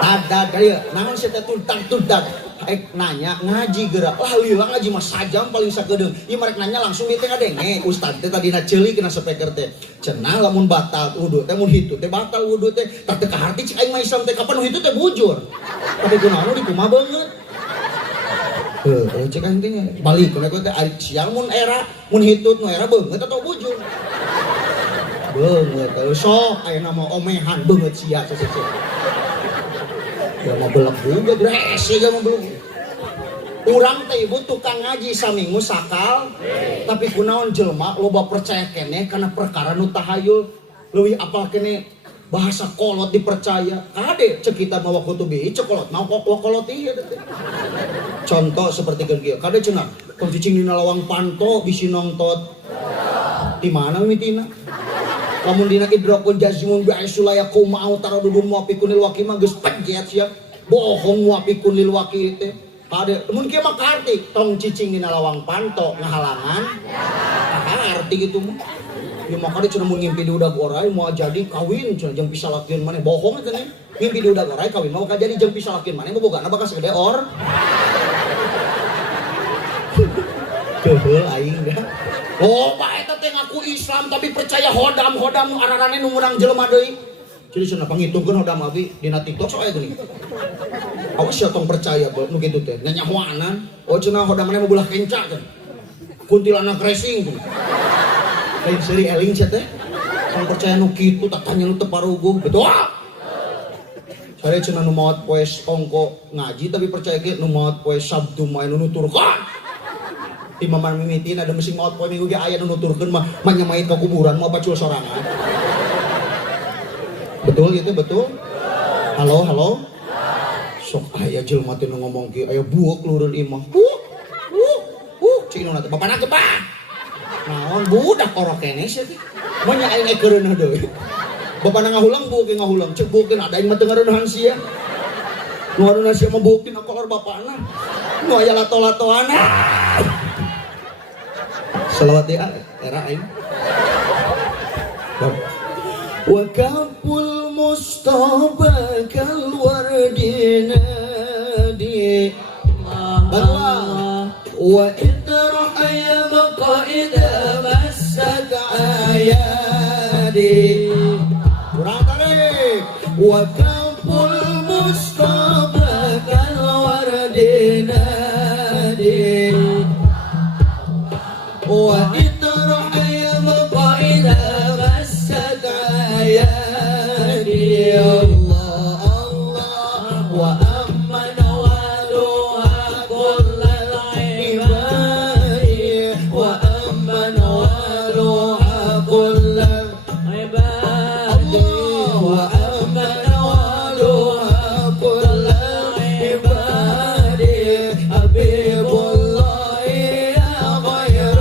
Ada aya naon sia teh tuntak aing nanya ngaji geura lah lila ngaji mah sajam paling sakedeung ieu marek nanya langsung ieu teh ngadenge ustad teh tadina ceuli kena speaker teh cenah lamun batal wudu teh mun hitu teh batal wudu teh tak teu kaharti cik aing mah Islam teh kapan nu hitu teh bujur tapi kunaon di kumaha beungeut cek aing teh balik kana teh ari siang mun era mun hitut nu era beungeut atau bujur beungeut sok aya nama omehan beungeut sia cecek ya mah belak juga beresi ya mah belum urang teh ibu tukang ngaji saminggu sakal tapi kunaon jelema loba percaya keneh karena perkara nu tahayul leuwih apal keneh bahasa kolot dipercaya kade cek kita mawa kutubi cek kolot mau kolot ieu contoh seperti kieu kade cenah tong cicing dina lawang panto bisi nongtot di mana mimitina lamun dina idrakun jazimun bi aisulaya kumau taradudun muafiqun lil waqi mah geus pejet sia bohong muafiqun lil waqi teh kade mun kieu mah karti tong cicing dina lawang panto ngahalangan arti gitu mah ieu mah kade cenah mun ngimpi di udag oray moal jadi kawin cenah jeung pisalakeun maneh bohong eta nih ngimpi di udag oray kawin mah bakal jadi jeung pisalakeun maneh mah bogana bakal segede or Keheul aing dah. Oh, bae eta teh ngaku Islam tapi percaya hodam ararane nu meunang jelema deui. Jadi cenah pangitungkeun hodam abi dina TikTok sok aya geuning. Awas sia tong percaya nu kitu teh. Nya nyahoanan. Oh cenah hodam maneh mah belah kenca teh. Kuntilanak racing teh. Lain seri eling sia teh. Tong percaya nu kitu tak tanya nu teu paruguh. Betul. Sare cenah nu maot poe ongko ngaji tapi percaya ge nu maot poe Sabtu mah nu nuturkan. Di mamar mimitin ada mesin maut poe minggu ge aya nu nuturkeun mah nyamait ka kuburan mah pacul sorangan. Betul gitu betul? Halo? Sok aya jelema teh nu ngomong kieu aya buuk lureun imah. Cing nu teh bapana gebah. Naon budak korok keneh sia teh. Mun nya aing eukeureun deui. Bapana ngahulang buuk ge ngahulang cek buukeun ada aing mah teu ngareunhan sia. Nu ngareunhan sia mah buukeun kolor bapana. Nu aya lato-latoana. Salawat ya era aing. Wa kapul mustafa kal wardina di Allah wa itrah ya maqaida masad ayadi kurang tarik wa kapul mustafa kal wardina di وإطرح يبقى إذا مسك عيادي الله وأمن والوها كل العباد وأمن والوها كل العباد وأمن والوها كل العباد حبيب الله يا غير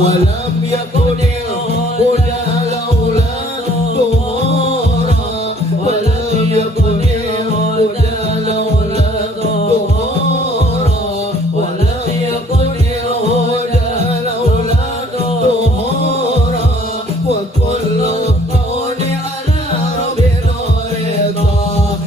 ولم يكن الهدى لولا ظهورا ولم يكن الهدى لولا ظهورا ولم يكن الهدى لولا ظهورا وكل القول على رب رضا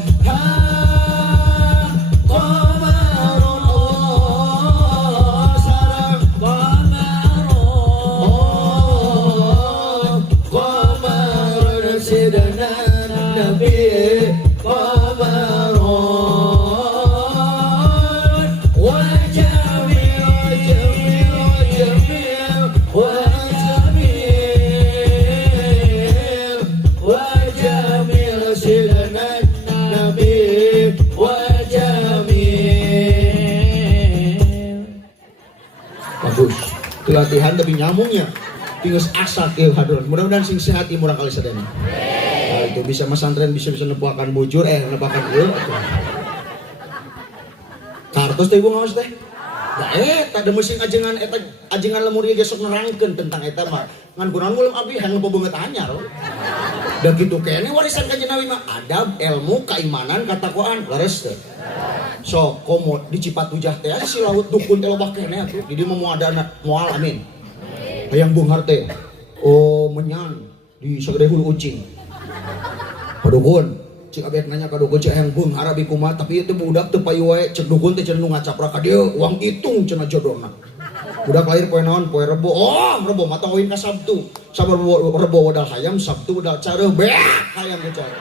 Bagus. Latihan tapi nyamungnya. Tinggal asak ya hadron. Mudah-mudahan sing sehat ieu murang kali sadana. Nah, itu bisa masantren bisa nepuakan bujur nepuakan ieu. Kartos teh ibu ngaos teh. Da eta da meusing ajengan eta ajengan lemur ieu gesok nerangkeun tentang eta mah. Ngan kunaon muleum abdi hayang bobeunget anyar. Da kitu kene warisan kanjeng Nabi mah adab, ilmu, keimanan, katakwaan, leres teh. So, komo di Cipatujah teh si laut dukun teh loba kene atuh. Di dieu mah moal moal amin. Hayang beunghar teh. Oh, menyan di sagede hulu ucing. Padukun, cik abek nanya ka dukun cik hayang beunghar abi kumaha tapi ieu teh budak teu payu wae cek dukun teh cenah nu ngacaprak ka dieu uang itung cenah jodohna. Budak lahir poe naon? Poe Rebo. Oh, Rebo mah tong ka Sabtu. Sabar Rebo wadal hayam, Sabtu wadal careuh beak hayam ge cara.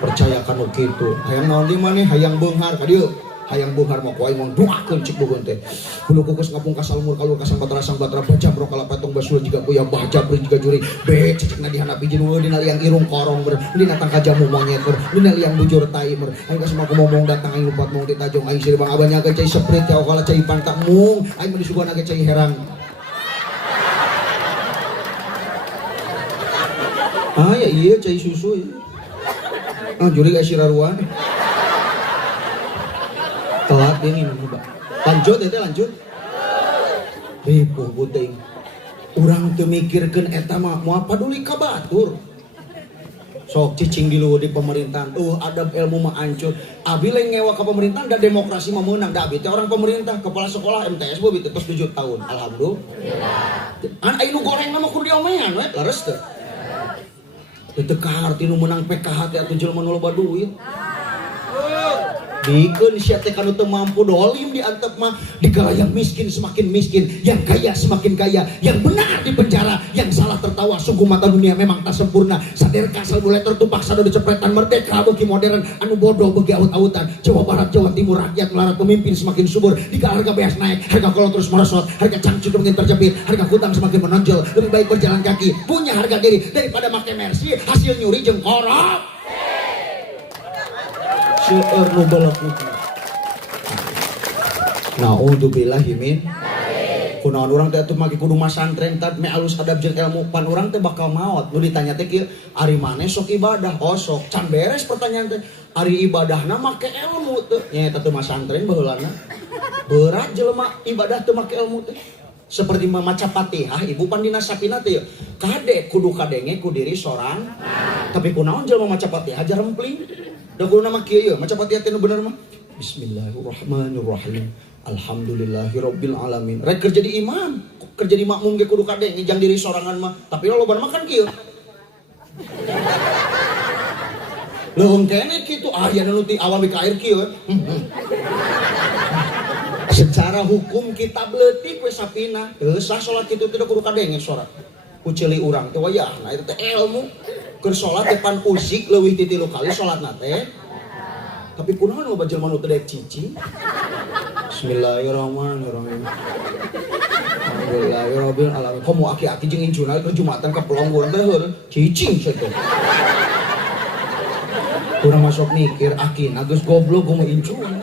Percayakan kitu. Hayang naon di maneh hayang beunghar ka dieu. Hayang beunghar mah ku aing mah doakeun cik dukun teh. Hulu kukus ngapung ka salmur kalur ka sang batra bajam rok kalapetong basul jiga kuya baja beri jiga juri. Be cicikna di handap bijin dina liang irung korong ber. Dina tang ka jamu monyet ber. Dina liang bujur tai ber. Aing geus mah ngomong datang aing lupat mong ti tajong aing siri bang abanya ke cai seprit ya kala cai pantak mung. Aing mah disuguhan ge cai herang. Ah ya iya cai susu ya. Ah juri ka siraruan. Telat dia minum coba. Lanjut ya lanjut. Ripuh puting. Urang teu mikirkeun eta mah moal paduli ka batur. Sok cicing di luhur di pemerintahan. Adab ilmu mah hancur. Abi lain ngewa ka pemerintahan da demokrasi mah meunang. Da abi teh orang pemerintah, kepala sekolah MTS beuh tos 7 tahun. Alhamdulillah. An anu goreng mah kudu diomean we, leres teu. Teu kaharti nu meunang PKH teh atuh jelema nu loba duit. Dikeun sia teh kanu teu mampu dolim diantep mah dikala yang miskin semakin miskin, yang kaya semakin kaya, yang benar di penjara, yang salah tertawa. Sungguh mata dunia memang tak sempurna. Sader kasal mulai tertumpah sadar cepretan merdeka bagi modern anu bodoh bagi aut-autan. Jawa Barat Jawa Timur rakyat melarat pemimpin semakin subur. Dikala harga beas naik, harga kolot terus merosot, harga cangcut makin terjepit, harga hutang semakin menonjol. Lebih baik berjalan kaki, punya harga diri daripada make Mercy hasil nyuri jeung korop. Seueur nu balak itu. Naudzubillahi min. Kunaon urang teh atuh magi kudu masantren tad me alus adab jeung ilmu pan urang teh bakal maot. Nu ditanya teh kieu, ari maneh sok ibadah? Oh sok. Can beres pertanyaan teh. Ari ibadahna make ilmu teh. Nya eta teh masantren baheulana. Berat jelema ibadah teu make ilmu teh. Seperti maca Fatihah, ibu pandina sapina teh kade kudu kadenge ku diri sorang. Tapi kunaon jelema maca Fatihah jarempling. Da kudu nama kieu maca Fatihah teh nu bener mah Bismillahirrahmanirrahim. Alhamdulillahirabbil alamin. Rek kerja di imam, kerja di makmum ge kudu kade ngejang diri sorangan mah. Tapi lo loba mah kan kieu. Leuweung kene kitu aya nu ti awal ka air kieu. Secara hukum kitab leutik we sapina. Teu sah salat kitu teh kudu kade nge sorat. Ku ceuli urang teh wayahna eta teh ilmu. Keur salat teh pan usik leuwih ti 3 kali salatna teh. Tapi kunaon loba jelema nu teu daek cicing? Bismillahirrahmanirrahim. Alhamdulillahirabbil alamin. Komo aki-aki jeung injuna keur Jumatan ka pelong urang teh heureun cicing sato. Urang masuk mikir akina geus goblok kumaha incun.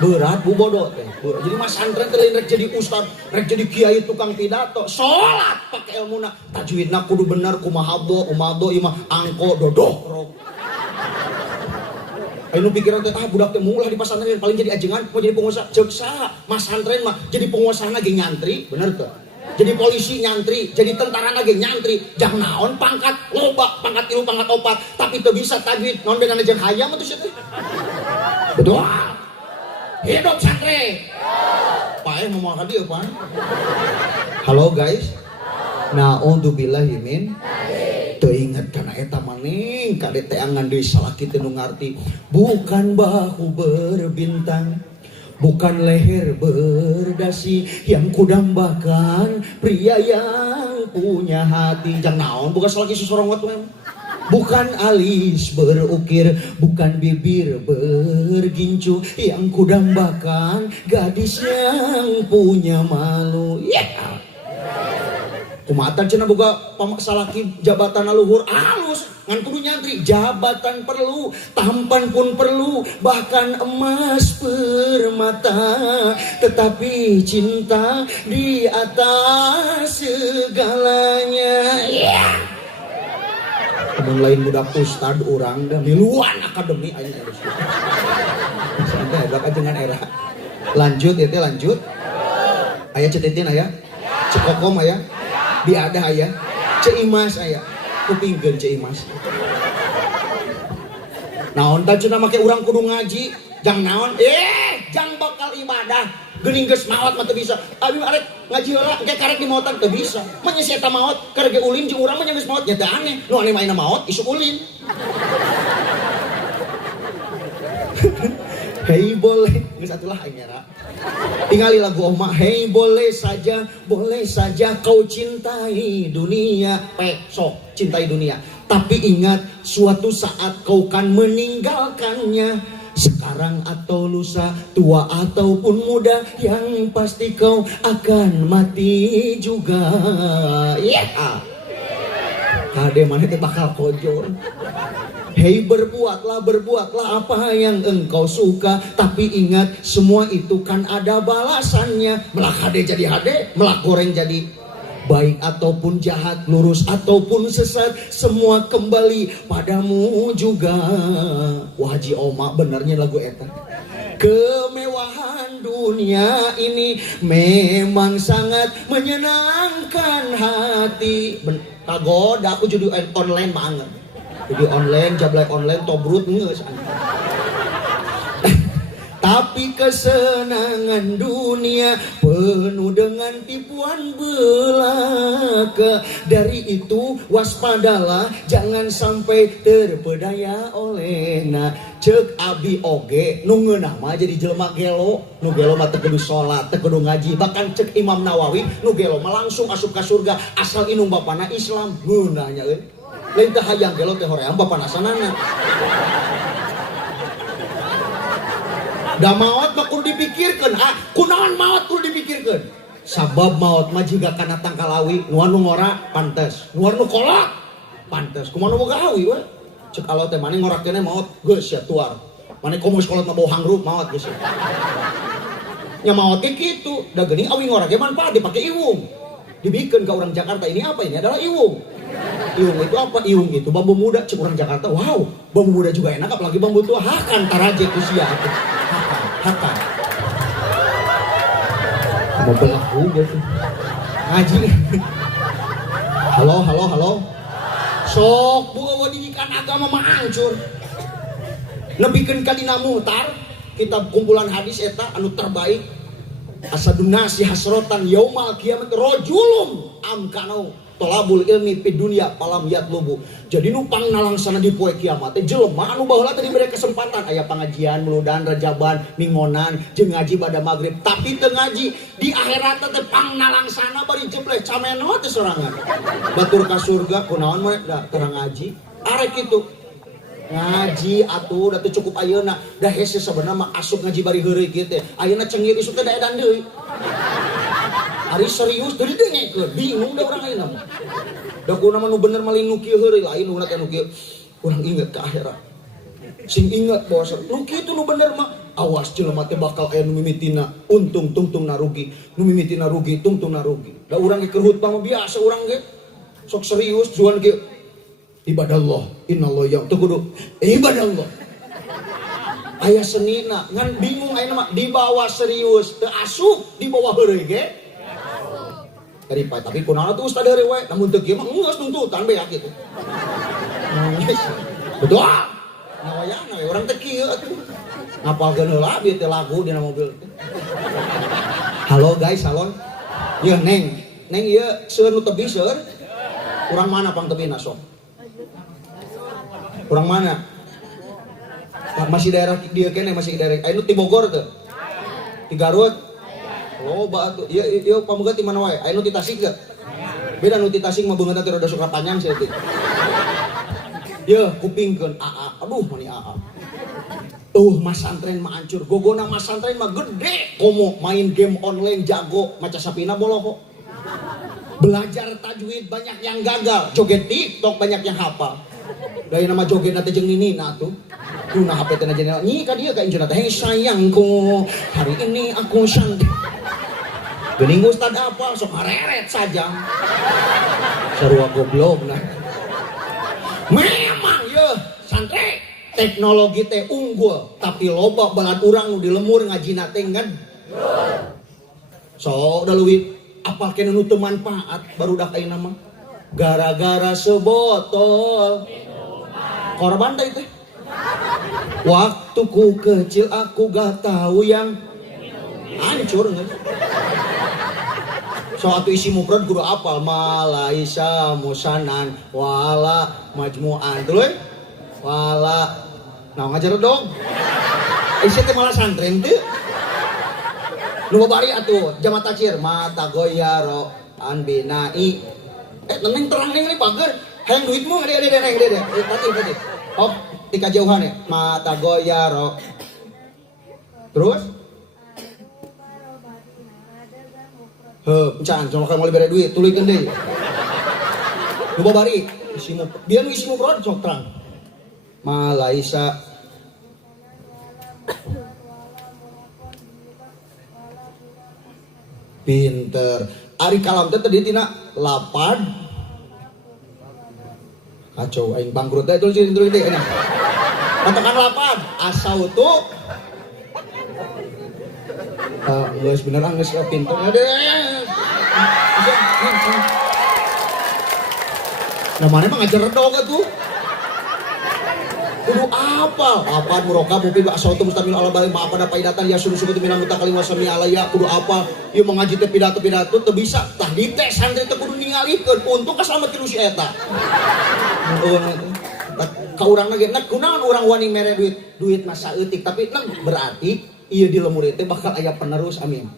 Berat bu bodoh teh. Jadi mas santren teh rek jadi ustad, rek jadi kiai tukang pidato, salat pakai ilmuna, tajwidna kudu bener kumaha do, umado imah angko dodoh. Ayo pikiran teh budak teh mulah di pasantren paling jadi ajengan mau jadi pengusaha. Ceuk saha? Mas santren mah jadi penguasana ge nyantri, bener teu? Jadi polisi nyantri, jadi tentara ge nyantri. Jang naon pangkat loba, pangkat 3, pangkat 4, tapi teu bisa tajwid. Naon bedana jeung hayam atuh sia teh? Betul. Hidup santri. Pae ngomong ka dieu pan. Halo guys. Naudzubillahi min. Teu inget kana eta maning kade teh angan deui salah kitu nu ngarti. Bukan bahu berbintang, bukan leher berdasi yang kudambakan, pria yang punya hati. Jang naon bukan lagi seseorang wat mem. Bukan alis berukir, bukan bibir bergincu, yang kudambakan gadis yang punya malu. Yeah. Kumatan cenah boga salaki jabatan luhur alus ngan kudu nyantri, jabatan perlu, tampan pun perlu, bahkan emas permata, tetapi cinta di atas segalanya. Yeah. Kemudian lain budak ustad orang dah miluan akademi aing harus. Santai bakal dengan era. Lanjut ya teh lanjut. Aya cetitin aya. Cekokom aya. Biada aya. Ceimas aya. Kupingkeun ceimas. Naon tah cenah make urang kudu ngaji, jang naon? Jang bakal ibadah. Geuning geus maot mah teu bisa. Abi arek ngaji heula engke karek di maotan teu bisa. Mun nya eta maot karek ulin jeung urang mah geus maot nya teu aneh. Nu aneh mah maot isuk ulin. Hei boleh geus atulah aing nyara. Tingali lagu Oma. Hei boleh saja kau cintai dunia. Sok cintai dunia. Tapi ingat suatu saat kau kan meninggalkannya. Sekarang atau lusa, tua ataupun muda, yang pasti kau akan mati juga. Yeah. Kade mana teh bakal kojor. Hei berbuatlah apa yang engkau suka, tapi ingat semua itu kan ada balasannya. Melak hade jadi hade, melak goreng jadi baik ataupun jahat, lurus ataupun sesat, semua kembali padamu juga. Wah Haji Oma benernya lagu eta. Kemewahan dunia ini memang sangat menyenangkan hati. Kagoda aku jadi online banget. Jadi online, jablay online, tobrut ngeus. Tapi kesenangan dunia penuh dengan tipuan belaka. Dari itu waspadalah, jangan sampai terpedaya olehna. Cek abi oge nu ngeunah mah jadi jelema gelo. Nu gelo mah teu kudu salat, teu kudu ngaji. Bahkan cek Imam Nawawi nu gelo mah langsung asup ka surga asal inung bapana Islam. Ngeunah nya euy. Lain teh hayang gelo teh hoream bapana sanana. Da maot mah kudu dipikirkeun. Kunaon maot kudu dipikirkeun? Sabab maot mah jiga kana tangkalawi, nu anu ngora pantes, nu anu kolot pantes. Kumaha nu boga awi we? Cek Allah teh mani ngorakeun maot geus ya tuar. Mani komo kolot mah bau hangrup maot geus. Nya maot ge kitu, da geuning awi ngora ge manfaat dipake iwung. Dibikeun ka urang Jakarta, ini apa? Ini adalah iwung. Iwung itu apa? Iwung itu bambu muda. Cek urang Jakarta, wow, bambu muda juga enak apalagi bambu tua. Hakan taraje kusia atuh. Hakan. Mau belaku gitu. Ngaji. Halo. Sok buah didikan agama mah hancur. Lebihkeun ka dina muhtar, kitab kumpulan hadis eta anu terbaik. Asadun nasi hasrotan yaumal kiamat rajulun amkanu tolabul ilmi fid dunya palam yatlubu. Jadi nu pangnalangsana di poe kiamat teh jelema anu baheula teh dibere kesempatan aya pangajian muludan rajaban mingonan jeung ngaji pada magrib, tapi teu ngaji di akhirat teh pangnalangsana bari jebleh cameno teh sorangan. Batur ka surga kunaon mah da teu ngaji. Arek kitu ngaji atuh da teu cukup ayeuna da hese sabenerna mah asup ngaji bari heureuy kieu teh ayeuna cengir isuk teh da edan deui. Ari serius teu didengekeun bingung da urang ayeuna mah. Da kunaon nu bener malin nu kieu heureuy lain nu teh nu kieu urang inget ka akhirat. Sing inget bahwa nu kitu nu bener mah awas jelema teh bakal aya nu mimitina untung tungtung narugi, nu mimitina rugi tungtung narugi. Da urang ge keur hutbah mah biasa urang ge sok serius juan ge ibadallah innallah yang teu kudu ibadallah aya senina ngan bingung ayeuna mah dibawa serius teu asup dibawa heureuy ge tapi kunaon atuh ustad heureuy we namun teu kieu mah geus tuntutan beak kitu betul nawayana we urang teh kieu atuh ngapalkeun heula bieu teh lagu dina mobil halo guys salon ieu neng ieu seueur nu tebi seueur urang mana pang tebina sok. Orang mana? Masih daerah dia kene masih daerah. Ayo ti Bogor tuh. Di Garut. Loba atuh. Ieu pamuga ti mana wae? Aya nu ti Tasik teu? Beda nu ti Tasik mah beungeutna teh rada suka panjang sih teh. Yeuh kupingkeun AA. Aduh mani AA. Mas santren mah hancur. Gogona mas santren mah gede. Komo main game online jago maca sapina boloko. Belajar tajwid banyak yang gagal. Joget TikTok banyak yang hafal. Dari nama joget teh jeung Nina tuh. Tuna HP teh jenderal. Nyi ka dieu ka injuna teh. Hei sayangku, hari ini aku santai. Geuning ustad apa sok ngareret saja. Sarua goblok nah. Memang yeuh santri teknologi teh unggul tapi loba banget urang nu di lemur ngajina teh so da leuwih apal kene nu teu manfaat barudak ayeuna mah gara-gara sebotol korban teh teh waktu ku kecil aku gak tahu yang hancur nggak so atuh isi mufrad kudu apal malaisa musanan wala majmu'an tuluy wala nah ngajar dong isi teh malah santren teu nu babari atuh jama tafsir mata goyaro an binai neneng terang neng ini pager hayang duitmu ade neng tadi oh tika jauhan ya mata goyaro terus encan cuma kamu bere duit tulikeun deui nu babari isimu biar isimu prod sok terang malaisa pinter ari kalam teh tadi tina lapad kacau aing bangkrut teh tulis teh enak katakan lapad asautu geus bener geus pinter ade namanya mah ngajar dog atuh kudu apa muroka mupi asautu mustamil ala bali ma apa da paidatan ya suruh suku minang mutakali wasami alaya kudu apa ieu mengaji teh pidato teu bisa tah di teh santri teh kudu ningalikeun untung kasalamet tilu si eta ka urangna ge nek kunaon urang wani mere duit mah saeutik tapi nek berarti ieu di lemur teh bakal aya penerus amin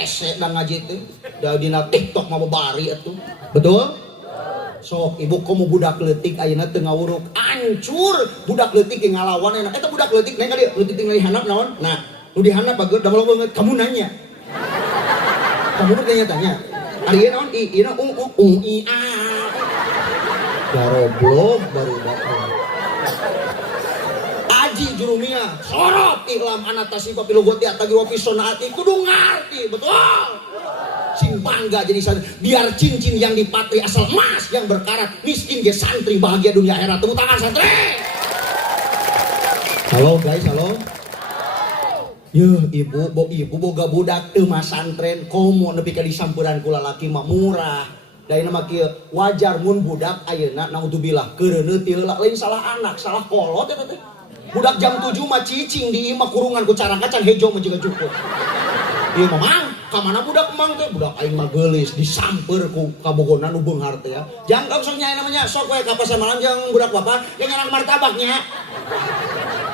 hese da ngaji teh da dina TikTok mah babari atuh betul sok ibu komo budak leutik ayeuna teu ngawuruk hancur budak leutik ge ngalawan enak eta budak leutik neng ka dieu leutik tinggal dihandap naon nah nu dihandap bageut da maloh banget kamu nanya kamu tanya ari naon i na i a garoblok baru datang aji jurumia sorot iklam anatasi papilogoti atagi wapi sonaati kudu ngarti betul sing bangga jadi santri biar cincin yang dipatri asal emas yang berkarat miskin ge santri bahagia dunia akhirat tepuk tangan santri halo guys halo ibu boga budak teu mah santren komo nepi ka disampuran ku lalaki mah murah da ieu mah kieu wajar mun budak ayeuna naudzubillah keureuneut ti heula lain salah anak salah kolot eta teh budak jam 7 mah cicing di imah kurungan ku carang kacan hejo mah juga cukup ieu mah mang kamana budak emang teh budak aing mah geulis disamper ku kabogona nu beunghar teh ya jangan usah nyai namanya sok we ka pasar malam jeung budak bapak yang ngarang martabaknya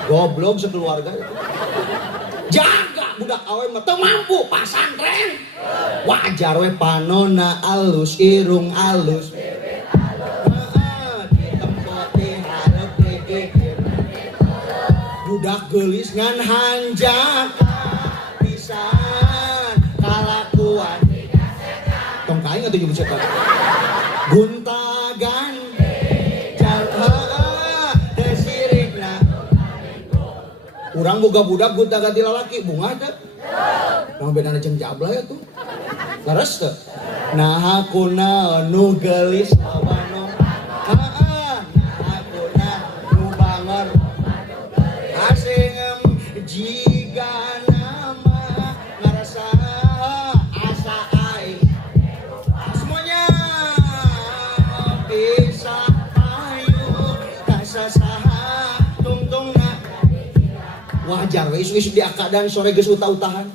goblok sekeluarga jaga budak awe mah teu mampu pasantren wajar we panona alus irung alus budak geulis ngan hanjak pisan kalakuan tong kaing atuh jeung setan guntagan jalha desirikna urang boga budak guntagan ti lalaki bunga teh nang bedana jeung jabla ya tuh laras teh nah hakuna nu geulis awano hakuna nu banger asing jiga nama ngarasa asa aing semuanya bisa ayu kasasaha tungtungna wajar we isu-isu di akadan sore geus utah-utahan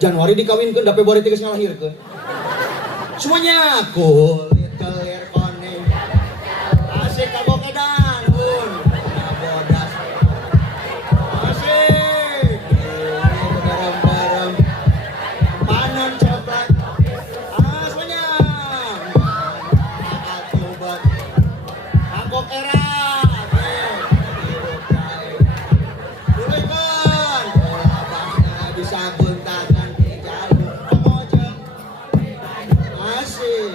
Januari dikawinkeun da Februari teh geus ngalahirkeun semuanya kulit kelir koning asik kabokedan hun bodas asik diciptakan di jalur pemojok. Asik.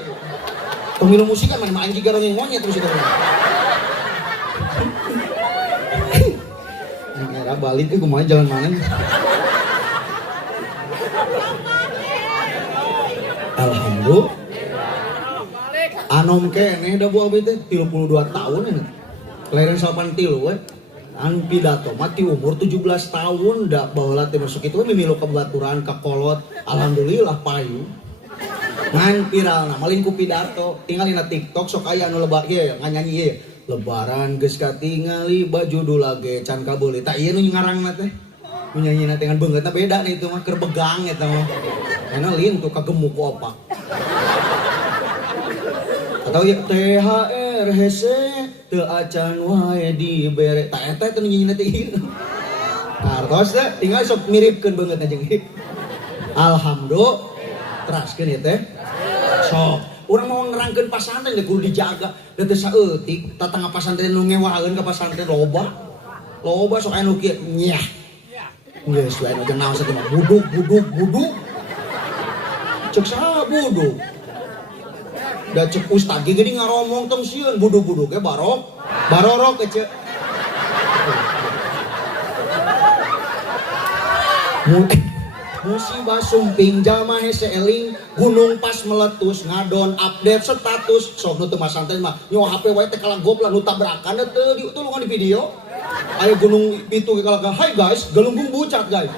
Pemilu musik kan main juga orang yang monyet terus itu. Nggak balik ke kumaha jalan mana? Alhamdulillah. Anom keneh da buah teh 32 tahun ini. Kelahiran 83 we. An pidato mati umur 17 tahun da baheula teh masuk itu mimilu ka baturan ka kolot. Alhamdulillah payu. Ngan viralna malin ku pidato tinggalin na TikTok sok aya anu lebak ye nganyanyi ye. Lebaran geus katingali baju dulage can kabeuli. Tah ieu nu ngarangna teh. Nu nyanyina teh ngan beungeutna beda nih itu mah keur begang eta mah. Enak lin tuh kagemuk ku opak. Atau ya THR hese teu acan wae dibere ta eta teh nyanyina teh ieu. Kartos teh tinggal sok miripkeun beungeutna jeung ieu. Alhamdulillah teraskeun ya teh. Sok urang mau nerangkeun pasantren teh kudu dijaga da teu saeutik tatangga pasantren nu ngewaeun ka pasantren loba. Loba sok anu kieu nyah. Geus we anu naon sakitu mah buduk. Cek saha buduk. Da cek ustad ge geuning ngaromong tong sieun buduk-buduk ge barorok ke ceuk. Musibah sumping jalma hese eling gunung pas meletus ngadon update status sok nu teu masantren mah nyawa HP wae teh kalagop lah nu tabrakan teu ditulungan di video. Aya gunung itu kalagah, "Hai guys, galunggung bucat guys."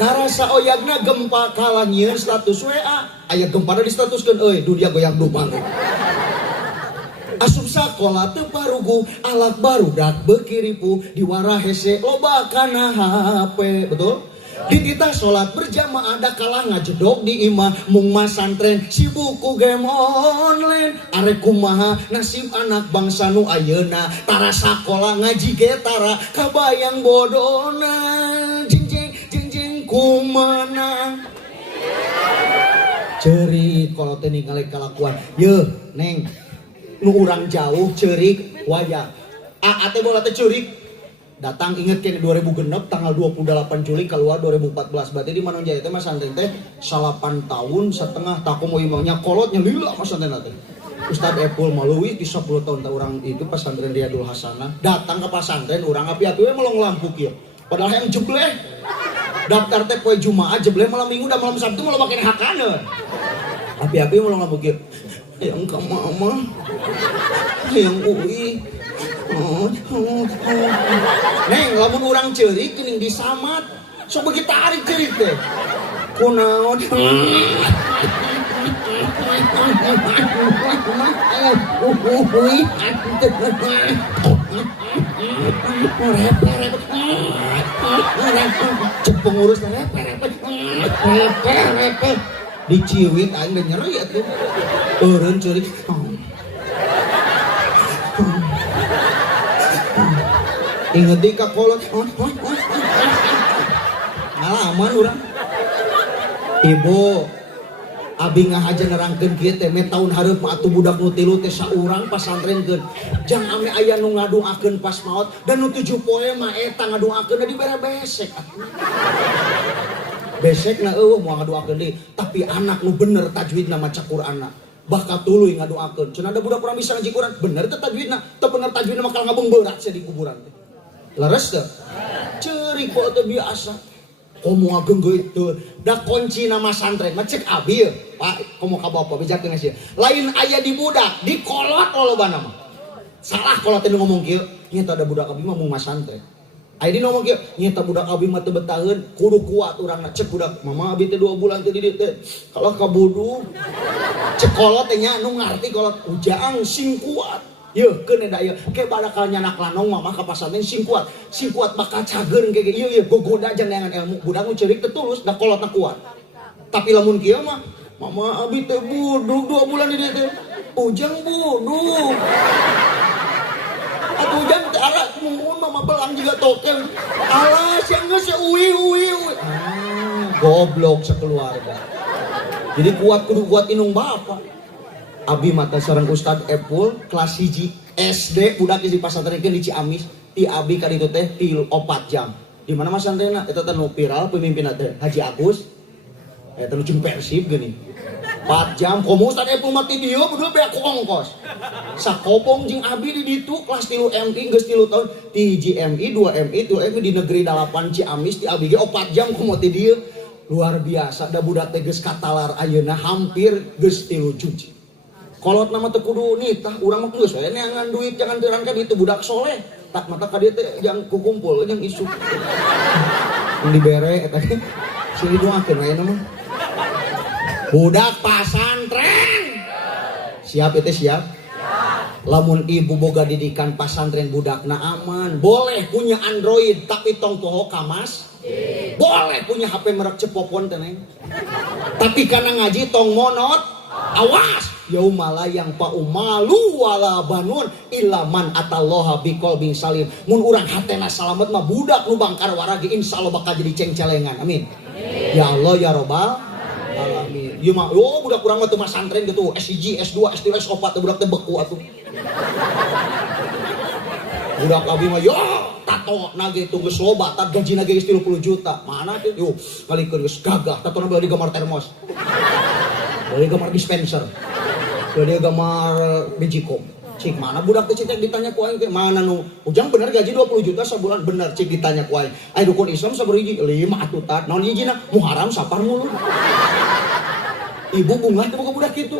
Karasa oyagna gempa kalangieun status WA, aya gempa di statuskeun euy dunia goyang dumang. Asup sakola teu parugu, alak barudak bekiripu diwara hese loba kana HP, betul? Di kita sholat berjamaah ada kalah ngajedog di imah mung masantren sibuku game online arek kumaha nasib anak bangsa nu ayeuna tara sakola ngaji ge tara kabayang bodona jeng kumana ceurik kalau teh ningali kalakuan yeuh neng nu urang jauh ceurik wayah teh bola teh ceurik datang inget ke 2006 tanggal 28 Juli keluar 2014 berarti di Manong Jaya teh mas santren teh 8 tahun setengah tak mau imamnya kolotnya lila mas santren teh Ustad Epul Maluwi di 10 tahun tak orang itu pesantren Riyadul Hasanah datang ke pesantren orang api-api we melong lampu kieu padahal yang jebleh daftar teh poe Jumaah jebleh malam Minggu dan malam Sabtu malah makin hakaneun api-api melong lampu kieu yang ka mama yang UI Neng, lamun urang ceurik geuning disamat. Sok beuki tarik ceurik teh. Kunaon? Cek pengurus diciwit aing geus nyeri atuh. Eureun ceurik. Inget di kakolot ngalaman urang ibu abi ngahaja nerangkeun kieu teh me taun hareup mah atuh budak nu tilu teh saurang pasantrenkeun jang ame aya nu ngadoakeun pas maot dan nu 7 poe mah eta ngadoakeun di bere besek besekna eueuh moal ngadoakeun deui tapi anak nu bener tajwidna maca Qur'anna bakal tuluy ngadoakeun cenah ada budak urang bisa ngaji Qur'an bener teh tajwidna teu bener tajwidna mah kalau ngabung berat sia di kuburan teh leres teh ceurik kok teh biasa komo geunggeut teu da kunci nama santren mah cek abi ye Pak komo ka bapa bejakeun geus lain aya di budak di kolot lolobana mah salah kolot teh ngomong kieu nya teh ada budak abi mah mung santren aya di ngomong kieu nya teh budak abi mah teu betaheun kudu kuat urangna cek budak mama abi teh 2 bulan teh di dieu teh kalau kabudu cek kolot teh nya anu ngarti kolot ujang sing kuat yeuh keun da ieu ke badakal nyanak lanong mama ka pasantren sing kuat bakal cageun ke ieu gogoda jangan ilmu budak nu ceurik teh tulus da kolotna kuat tapi lamun kieu mah mama abi teh buduk 2 bulan di dieu teh ujang buduk atuh ujang teh ara mumun mama belang juga tokel alas yang geus uwi goblok sakeluarga jadi kudu kuat inung bapak abi mata seorang Ustad Epul kelas 1 SD budak di pasantrenkeun di Ciamis ti abi ka ditu teh 4 jam Di mana Mas Santena? Eta teh nu viral pemimpin teh Haji Agus. Eta nu jeung Persib geuning. 4 jam komo Ustaz Epul mati dieu bener beak ongkos. Sakopong jeung abi di ditu kelas 3 MI geus 3 tahun. Ti hiji MI, 2 MI, 3 MI di negeri 8 Ciamis ti abi ge 4 jam komo ti dieu. Luar biasa da budak teh geus katalar ayeuna hampir geus 3 juta. Kolot nama teu kudu nitah urang mah geus we neangan duit jangan teuran ka ditu budak soleh. Tak mata ka dieu teh jang kukumpul jeung isu. Dibere eta ge sini doakeun we na mah. Budak pasantren siap itu siap? Lamun ibu boga didikan pasantren budakna aman, boleh punya Android tapi tong poho kamas, boleh punya HP merek cepopon teneng, tapi karena ngaji tong monot, awas yaumala yang paumalu wala banun ilaman atallaha biqalbin salim. Mun urang hatena salamet mah budak nu bangkar waragi insyaallah bakal jadi ceng-celengan. Amin. Ya Allah ya Rabbal alamin. Ieu mah budak urang mah teu masantren gitu. S1, S2, S3, S4 teh budak teh beku atuh. Budak abi mah yo tato na gitu geus loba tat gajina ge geus 30 juta. Mana teh yo kalikeun geus gagah tatona beli gambar termos. Beli gambar dispenser. Beli gambar Magicom. Cik mana budak teh cik ditanya ku aing teh mana nu ujang bener gaji 20 juta sebulan bener cik ditanya ku aing. Ai dukun Islam sabaraha 5 atuh tat. Naon hijina? Muharam sapar mulu. Ibu bunga teh boga budak kitu.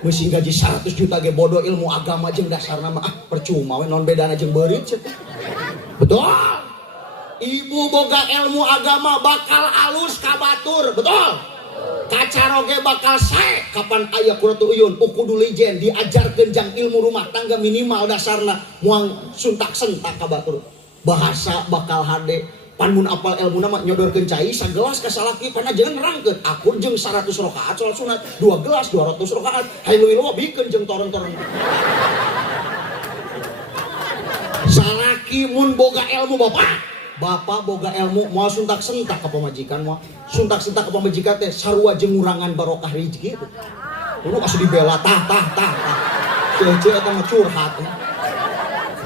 Meusing gaji 100 juta ge bodoh ilmu agama jeung dasarna mah percuma we naon bedana jeung beurit cek. Betul. Ibu boga ilmu agama bakal alus ka batur, betul. Kacaroge bakal sae kapan aya kuratu uyun ukudu lijen diajarkeun jang ilmu rumah tangga minimal dasarna muang suntak sentak ka batur. Bahasa bakal hade pan mun apal ilmuna mah nyodorkeun cai sagelas ka salaki panajengan nerangkeun akur jeung 100 rakaat salat sunat 2 gelas 200 rakaat hailu bikeun jeung toron-toron. Salaki mun boga ilmu Bapak boga ilmu mau suntak sentak ke pemajikan mau suntak sentak ke pemajikan teh sarua jengurangan barokah rezeki itu. Kudu asuh dibela tah. Cece eta mah curhat.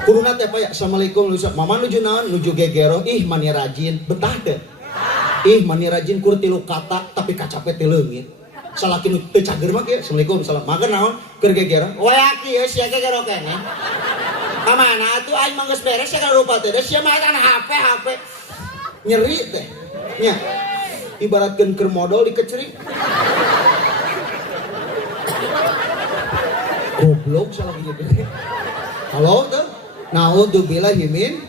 Kuduna teh aya assalamualaikum mama nuju naon nuju gegero ih mani rajin betah teh. Ih mani rajin kur 3 kata tapi kacape teh leungit. Salaki nu teu cager mah kieu assalamualaikum salam. Maga naon keur gegero? Waya kieu sia gegero keneh. Kamana tuh aing mah geus beres ya ka rupa teh. Da sia mah kan HP nyeri teh. Nya. Ibaratkeun keur modal dikeceri. Goblok salah gitu. Halo tuh. Naudzubillahi min.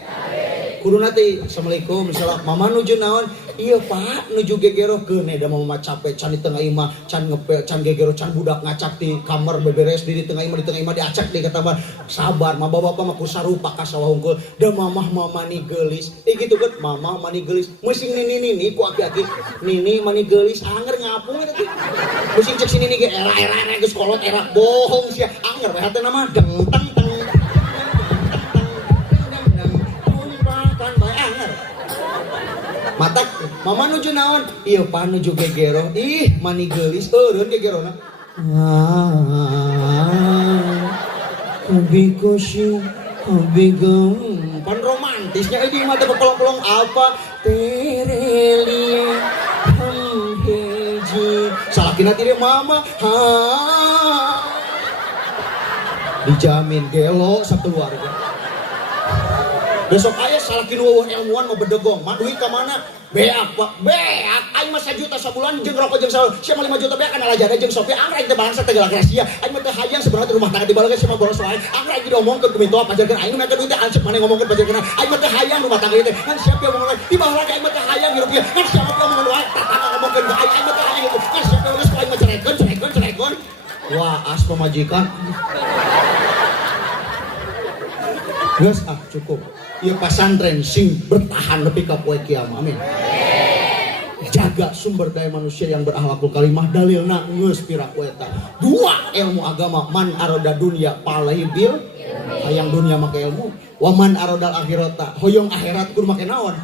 Kuduna teh assalamualaikum salam. Mama nuju naon? Iya Pak, nuju gegero keun da mama capek can di tengah imah, can ngepe, can gegero, can budak ngacak di kamar beberes di tengah imah diacak di kata mah sabar, mah bapak mah ku sarupa ka sawah unggul. Da mamah mani geulis. Gitu kan mamah mani geulis. Meusing nini ku aki-aki. Nini mani geulis anger ngapung eta teh. Meusing cek sini ge era geus kolot era bohong sia. Anger we hatena mah dengteng. Matak, mama nuju naon? Iya Pak nuju gegero. Ih, mani geulis eureun gegerona. Habikusi, habigum. Pan romantisnya ini mah teh pelong-pelong apa? Terelie, heji. Salakina ti mama. Dijamin gelo sakeluarga. Besok aya salaki nu eueuh ilmuwan mah bedegong, mah duit ka mana? Beak, Pak. Beak aing mah 1 juta sabulan jeung rokok jeung saur. Sia mah 5 juta beak kana lajana jeung Sophie anggrek teh bangsa teh galak rahasia. Aing mah teh hayang sebenarnya di rumah tangga di balaga sia mah boros wae. Anggrek diomongkeun ku mintoa pajarkeun aing mah duit teh ansep maneh ngomongkeun pajarkeun. Aing mah teh hayang rumah tangga ieu teh. Kan siap ya omongan di bawah aing mah teh hayang hirup ieu. Kan siapa ngomongkeun wae tatang ngomongkeun ka aing mah teh hayang itu. Kan siap geus aing mah cerekeun. Wah, as pemajikan. Geus cukup. Ieu pasantren sing bertahan nepi ka poe kiamat. Amin. Jaga sumber daya manusia yang berakhlakul karimah dalilna geus piraku eta. 2 ilmu agama man aroda dunya palaibil hayang dunia make ilmu wa man arodal akhirata hoyong akhirat kudu make naon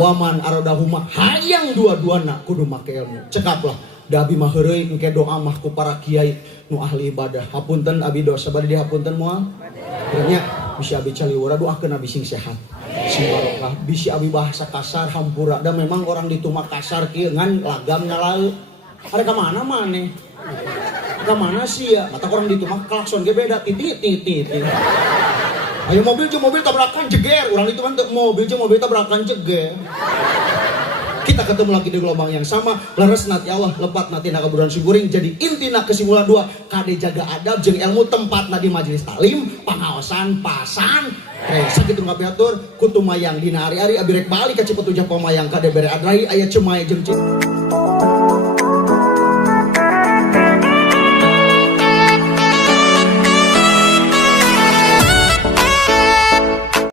wa man aroda huma hayang dua-duana kudu make ilmu. Cekaplah da abi mah heureui engke doa mah ku para kiai nu ahli ibadah. Hapunten abi dosa bade dihapunten moal. Nya bisa abi caliwara doakeun abi sing sehat. Si barokah bisi abi bahasa kasar hampura da memang orang di Tumak kasar kieu ngan lagam nyalaeu. Ada ka mana maneh? Ka mana sih ya? Mata orang di Tumak klakson ge beda titit titit. Ayo mobil jeung mobil tabrakan jeger, urang itu kan mobil jeung mobil tabrakan jeger. Kita ketemu lagi di gelombang yang sama, leres nati Allah, lepat nati nakaburan syukuring. Jadi intina kesimpulan 2, kade jaga adab jeung ilmu tempat di majelis talim, pangaosan, pasan. Sakitu ngapiatur, kutu mayang dina ari-ari abirek balik ka Cipetu Japo mayang kade bere adrai aya cemai jeung